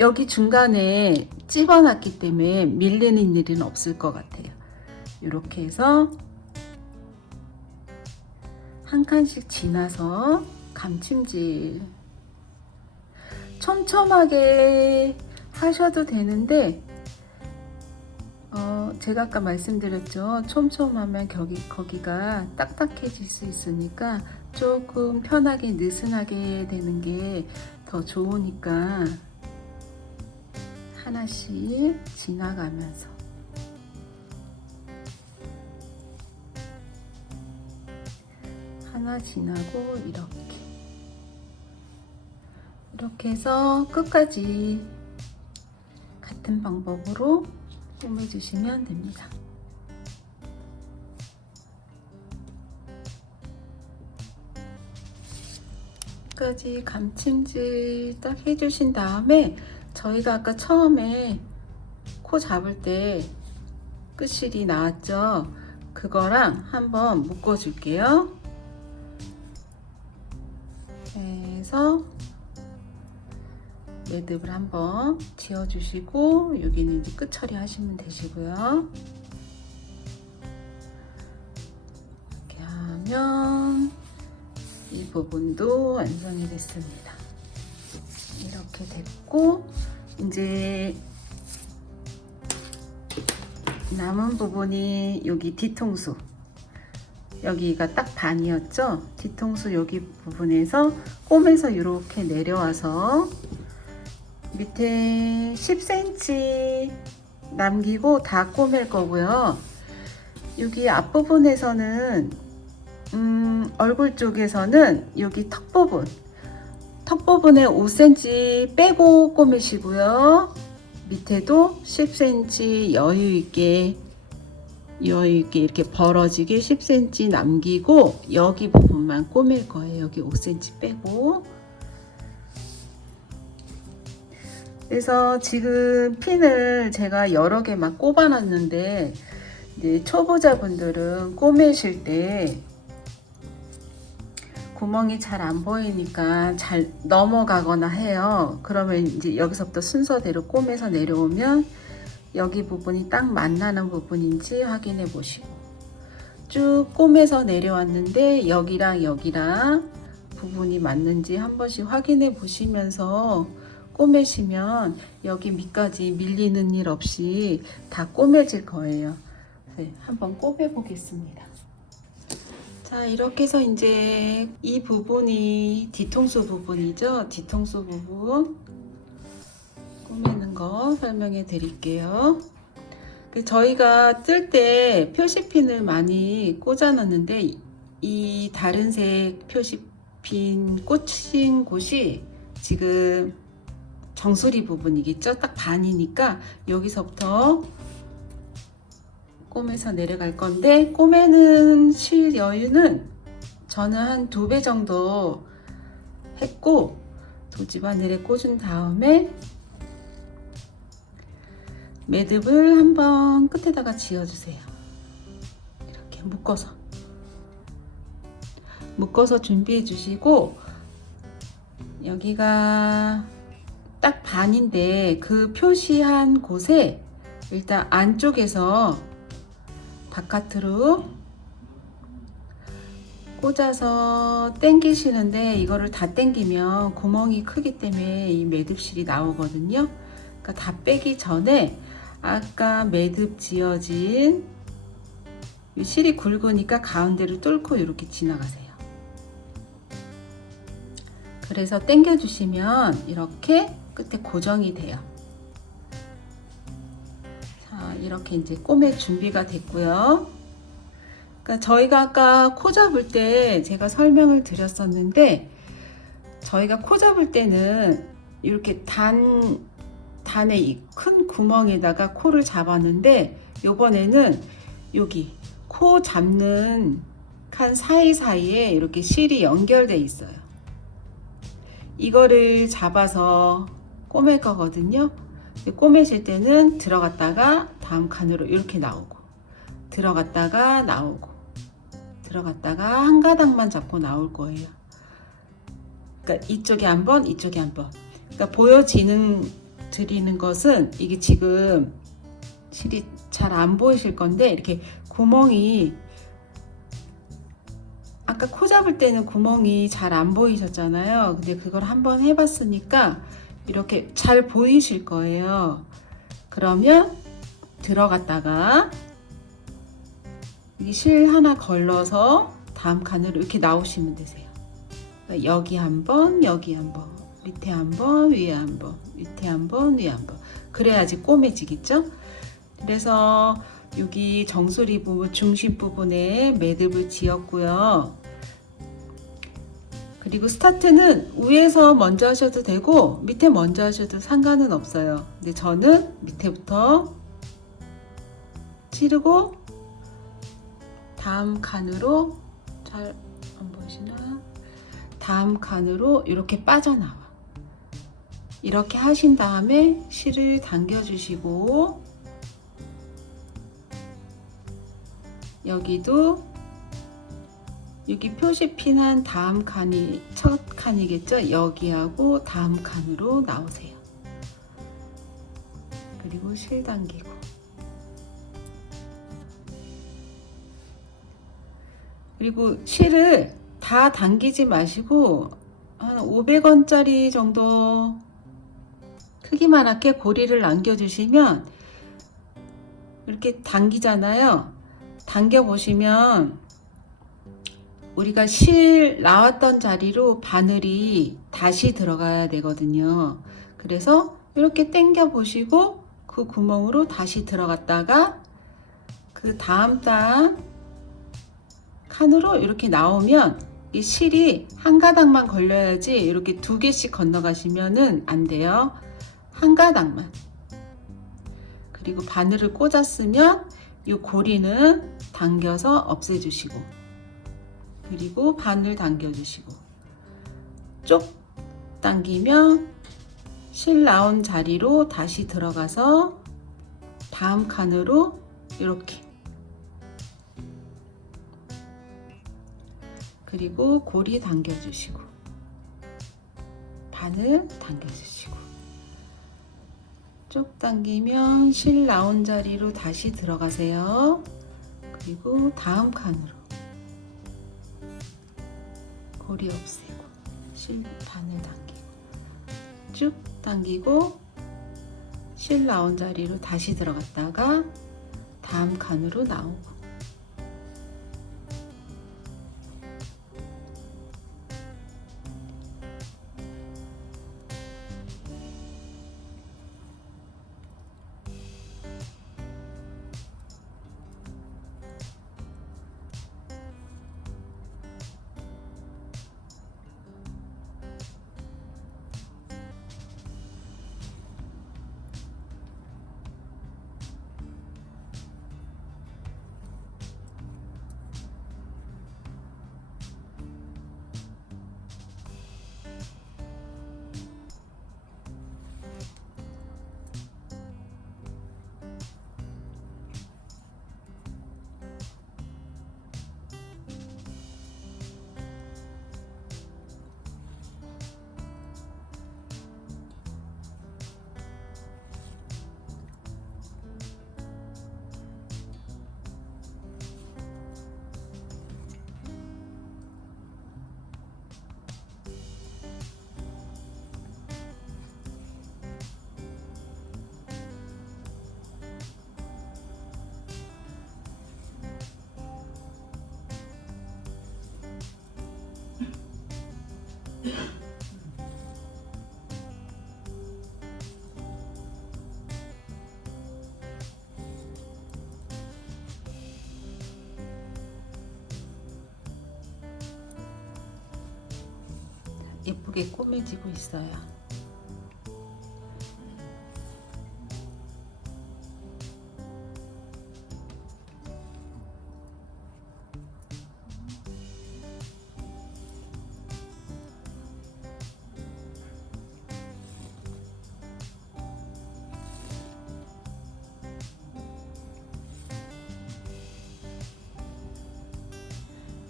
여기 중간에 찝어놨기 때문에 밀리는 일은 없을 것 같아요. 이렇게 해서 한 칸씩 지나서 감침질 촘촘하게 하셔도 되는데, 제가 아까 말씀드렸죠. 촘촘하면 거기가 딱딱해질 수 있으니까 조금 편하게 느슨하게 되는 게 더 좋으니까 하나씩 지나가면서 하나 지나고 이렇게 해서 끝까지 같은 방법으로 꼬매주시면 됩니다. 끝까지 감침질 딱 해주신 다음에 저희가 아까 처음에 코 잡을 때 끝실이 나왔죠. 그거랑 한번 묶어 줄게요. 그래서 매듭을 한번 지어 주시고 여기는 이제 끝 처리 하시면 되시고요. 이렇게 하면 이 부분도 완성이 됐습니다. 이렇게 됐고, 이제 남은 부분이 여기 뒤통수, 여기가 딱 반이었죠. 뒤통수 여기 부분에서 꿰매서 이렇게 내려와서 밑에 10cm 남기고 다 꼬맬 거고요. 여기 앞부분에서는 얼굴 쪽에서는 여기 턱 부분에 5cm 빼고 꼬매시고요. 밑에도 10cm 여유 있게 이렇게 벌어지게 10cm 남기고 여기 부분만 꼬맬 거예요. 여기 5cm 빼고. 그래서 지금 핀을 제가 여러 개 막 꼽아 놨는데, 이제 초보자분들은 꼬매실 때 구멍이 잘 안 보이니까 잘 넘어가거나 해요. 그러면 이제 여기서부터 순서대로 꼬매서 내려오면 여기 부분이 딱 만나는 부분인지 확인해 보시고, 쭉 꼬매서 내려왔는데 여기랑 부분이 맞는지 한 번씩 확인해 보시면서 꼬매시면 여기 밑까지 밀리는 일 없이 다 꼬매질 거예요. 네, 한번 꼬매 보겠습니다. 자, 이렇게 해서 이제 이 부분이 뒤통수 부분이죠. 뒤통수 부분 꼬매는 거 설명해 드릴게요. 저희가 뜰 때 표시핀을 많이 꽂아 놨는데 이 다른 색 빈 꽂힌 곳이 지금 정수리 부분이겠죠? 딱 반이니까 여기서부터 꿰매서 내려갈 건데, 꿰매는 실 여유는 저는 한 2배 정도 했고, 돌집바늘에 꽂은 다음에 매듭을 한번 끝에다가 지어주세요. 이렇게 묶어서 준비해 주시고, 여기가 딱 반인데 그 표시한 곳에 일단 안쪽에서 바깥으로 꽂아서 당기시는데, 이거를 다 당기면 구멍이 크기 때문에 이 매듭실이 나오거든요. 그러니까 다 빼기 전에 아까 매듭 지어진 이 실이 굵으니까 가운데를 뚫고 이렇게 지나가세요. 그래서 당겨 주시면 이렇게 끝에 고정이 돼요. 자, 이렇게 이제 꿰맬 준비가 됐고요. 그러니까 저희가 아까 코 잡을 때 제가 설명을 드렸었는데, 저희가 코 잡을 때는 이렇게 단의 이 큰 구멍에다가 코를 잡았는데, 요번에는 여기 코 잡는 칸 사이사이에 이렇게 실이 연결돼 있어요. 이거를 잡아서 꿰맬 거거든요. 꿰매실 때는 들어갔다가 다음 칸으로 이렇게 나오고, 들어갔다가 나오고, 들어갔다가 한 가닥만 잡고 나올 거예요. 그러니까 이쪽에 한 번, 이쪽에 한 번. 그러니까 드리는 것은, 이게 지금 실이 잘 안 보이실 건데, 이렇게 구멍이, 아까 코 잡을 때는 구멍이 잘 안 보이셨잖아요. 근데 그걸 한번 해봤으니까 이렇게 잘 보이실 거예요. 그러면 들어갔다가 여기 실 하나 걸러서 다음 칸으로 이렇게 나오시면 되세요. 그러니까 여기 한 번, 여기 한 번, 밑에 한 번, 위에 한 번, 밑에 한 번, 위에 한 번. 그래야지 꿰매지겠죠? 그래서 여기 정수리 부분, 중심 부분에 매듭을 지었고요. 그리고 스타트는 위에서 먼저 하셔도 되고 밑에 먼저 하셔도 상관은 없어요. 근데 저는 밑에부터 찌르고 다음 칸으로, 잘 안 보이시나? 다음 칸으로 이렇게 빠져나와. 이렇게 하신 다음에 실을 당겨 주시고, 여기도 여기 표시핀한 다음 칸이 첫 칸이겠죠? 여기하고 다음 칸으로 나오세요. 그리고 실 당기고, 그리고 실을 다 당기지 마시고 한 500원짜리 정도 크기만하게 고리를 남겨주시면, 이렇게 당기잖아요. 당겨 보시면 우리가 실 나왔던 자리로 바늘이 다시 들어가야 되거든요. 그래서 이렇게 당겨 보시고 그 구멍으로 다시 들어갔다가 그 다음 단 칸으로 이렇게 나오면, 이 실이 한 가닥만 걸려야지 이렇게 2개씩 건너가시면은 안 돼요. 한 가닥만. 그리고 바늘을 꽂았으면 이 고리는 당겨서 없애주시고, 그리고 바늘 당겨주시고, 쭉 당기면 실 나온 자리로 다시 들어가서 다음 칸으로 이렇게, 그리고 고리 당겨주시고 바늘 당겨주시고, 쭉 당기면 실 나온 자리로 다시 들어가세요. 그리고 다음 칸으로 고리 없애고 실 바늘 당기고, 쭉 당기고 실 나온 자리로 다시 들어갔다가 다음 칸으로 나오고, 예쁘게 꼬매지고 있어요.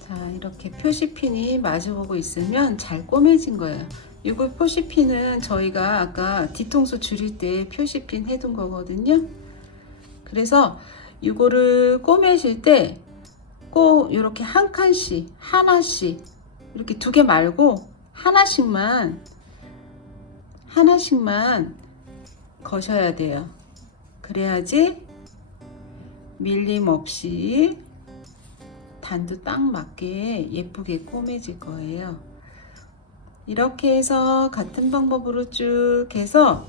자, 이렇게 표시핀이 마주보고 있으면 잘 꼬매진 거예요. 이거 표시핀은 저희가 아까 뒤통수 줄일 때 표시핀 해둔 거거든요. 그래서 이거를 꼬매실 때 꼭 이렇게 한 칸씩, 하나씩, 이렇게 두 개 말고 하나씩만 거셔야 돼요. 그래야지 밀림 없이 단도 딱 맞게 예쁘게 꼬매질 거예요. 이렇게 해서 같은 방법으로 쭉 해서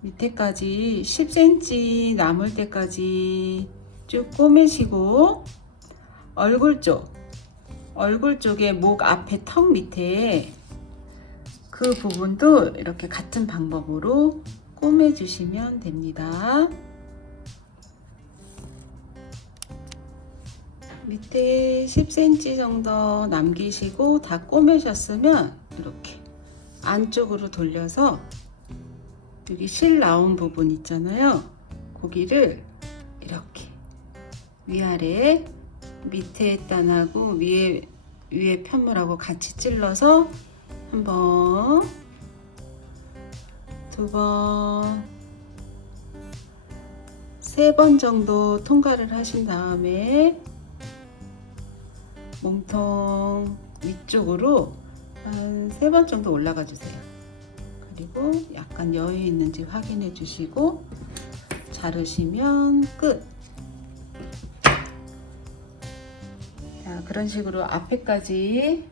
밑에까지 10cm 남을 때까지 쭉 꼬매시고, 얼굴 쪽에 목 앞에 턱 밑에 그 부분도 이렇게 같은 방법으로 꼬매 주시면 됩니다. 밑에 10cm 정도 남기시고 다 꼬매셨으면 이렇게 안쪽으로 돌려서 여기 실 나온 부분 있잖아요. 고기를 이렇게 위아래, 밑에 단하고 위에 편물하고 같이 찔러서 한 번, 두 번, 세 번 정도 통과를 하신 다음에 몸통 위쪽으로 한 3번 정도 올라가 주세요. 그리고 약간 여유 있는지 확인해 주시고 자르시면 끝. 자, 그런 식으로 앞에까지,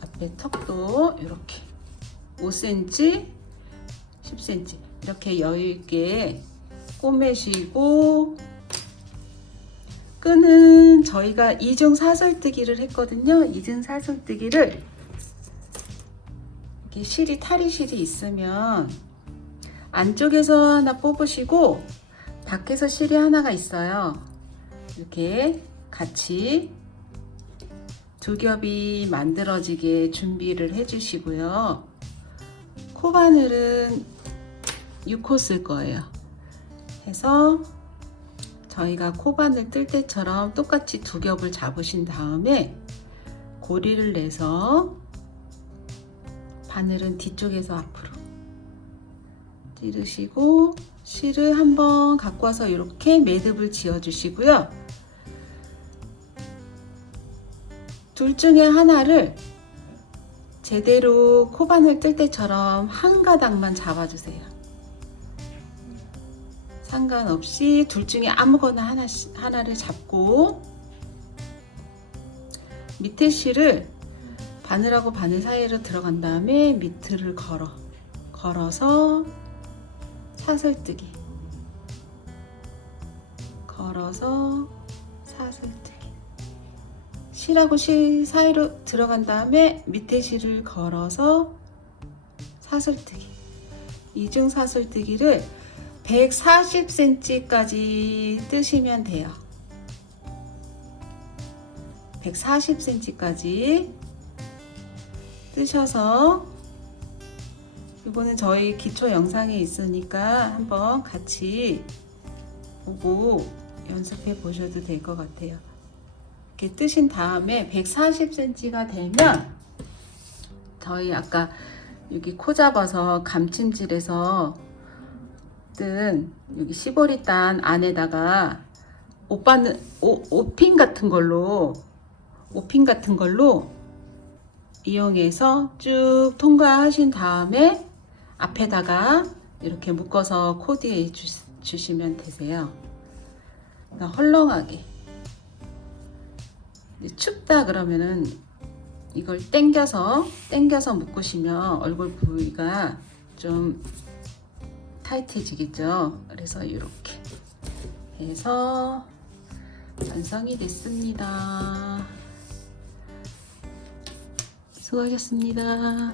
앞에 턱도 이렇게 5cm, 10cm 이렇게 여유 있게 꼬매시고, 끈은 저희가 이중 사슬뜨기를 했거든요. 이중 사슬뜨기를 이렇게 실이, 타리실이 있으면 안쪽에서 하나 뽑으시고 밖에서 실이 하나가 있어요. 이렇게 같이 두 겹이 만들어지게 준비를 해 주시고요. 코바늘은 6호 쓸 거예요. 해서 저희가 코바늘 뜰 때처럼 똑같이 두 겹을 잡으신 다음에 고리를 내서 바늘은 뒤쪽에서 앞으로 찌르시고 실을 한번 갖고 와서 이렇게 매듭을 지어 주시고요. 둘 중에 하나를 제대로 코바늘 뜰 때처럼 한 가닥만 잡아주세요. 상관없이 둘 중에 아무거나 하나를 잡고 밑에 실을 바늘하고 바늘 사이로 들어간 다음에 밑을 걸어서 사슬뜨기, 걸어서 사슬뜨기, 실하고 실 사이로 들어간 다음에 밑에 실을 걸어서 사슬뜨기. 이중 사슬뜨기를 140cm까지 뜨시면 돼요. 140cm까지 뜨셔서, 이거는 저희 기초 영상에 있으니까 한번 같이 보고 연습해 보셔도 될 것 같아요. 이렇게 뜨신 다음에 140cm가 되면 저희 아까 여기 코 잡아서 감침질해서 뜬 여기 시보리 단 안에다가 오핀 같은 걸로 이용해서 쭉 통과하신 다음에 앞에다가 이렇게 묶어서 코디해 주시면 되세요. 헐렁하게. 춥다 그러면은 이걸 당겨서 묶으시면 얼굴 부위가 좀 타이트해지겠죠. 그래서 이렇게 해서 완성이 됐습니다. 수고하셨습니다.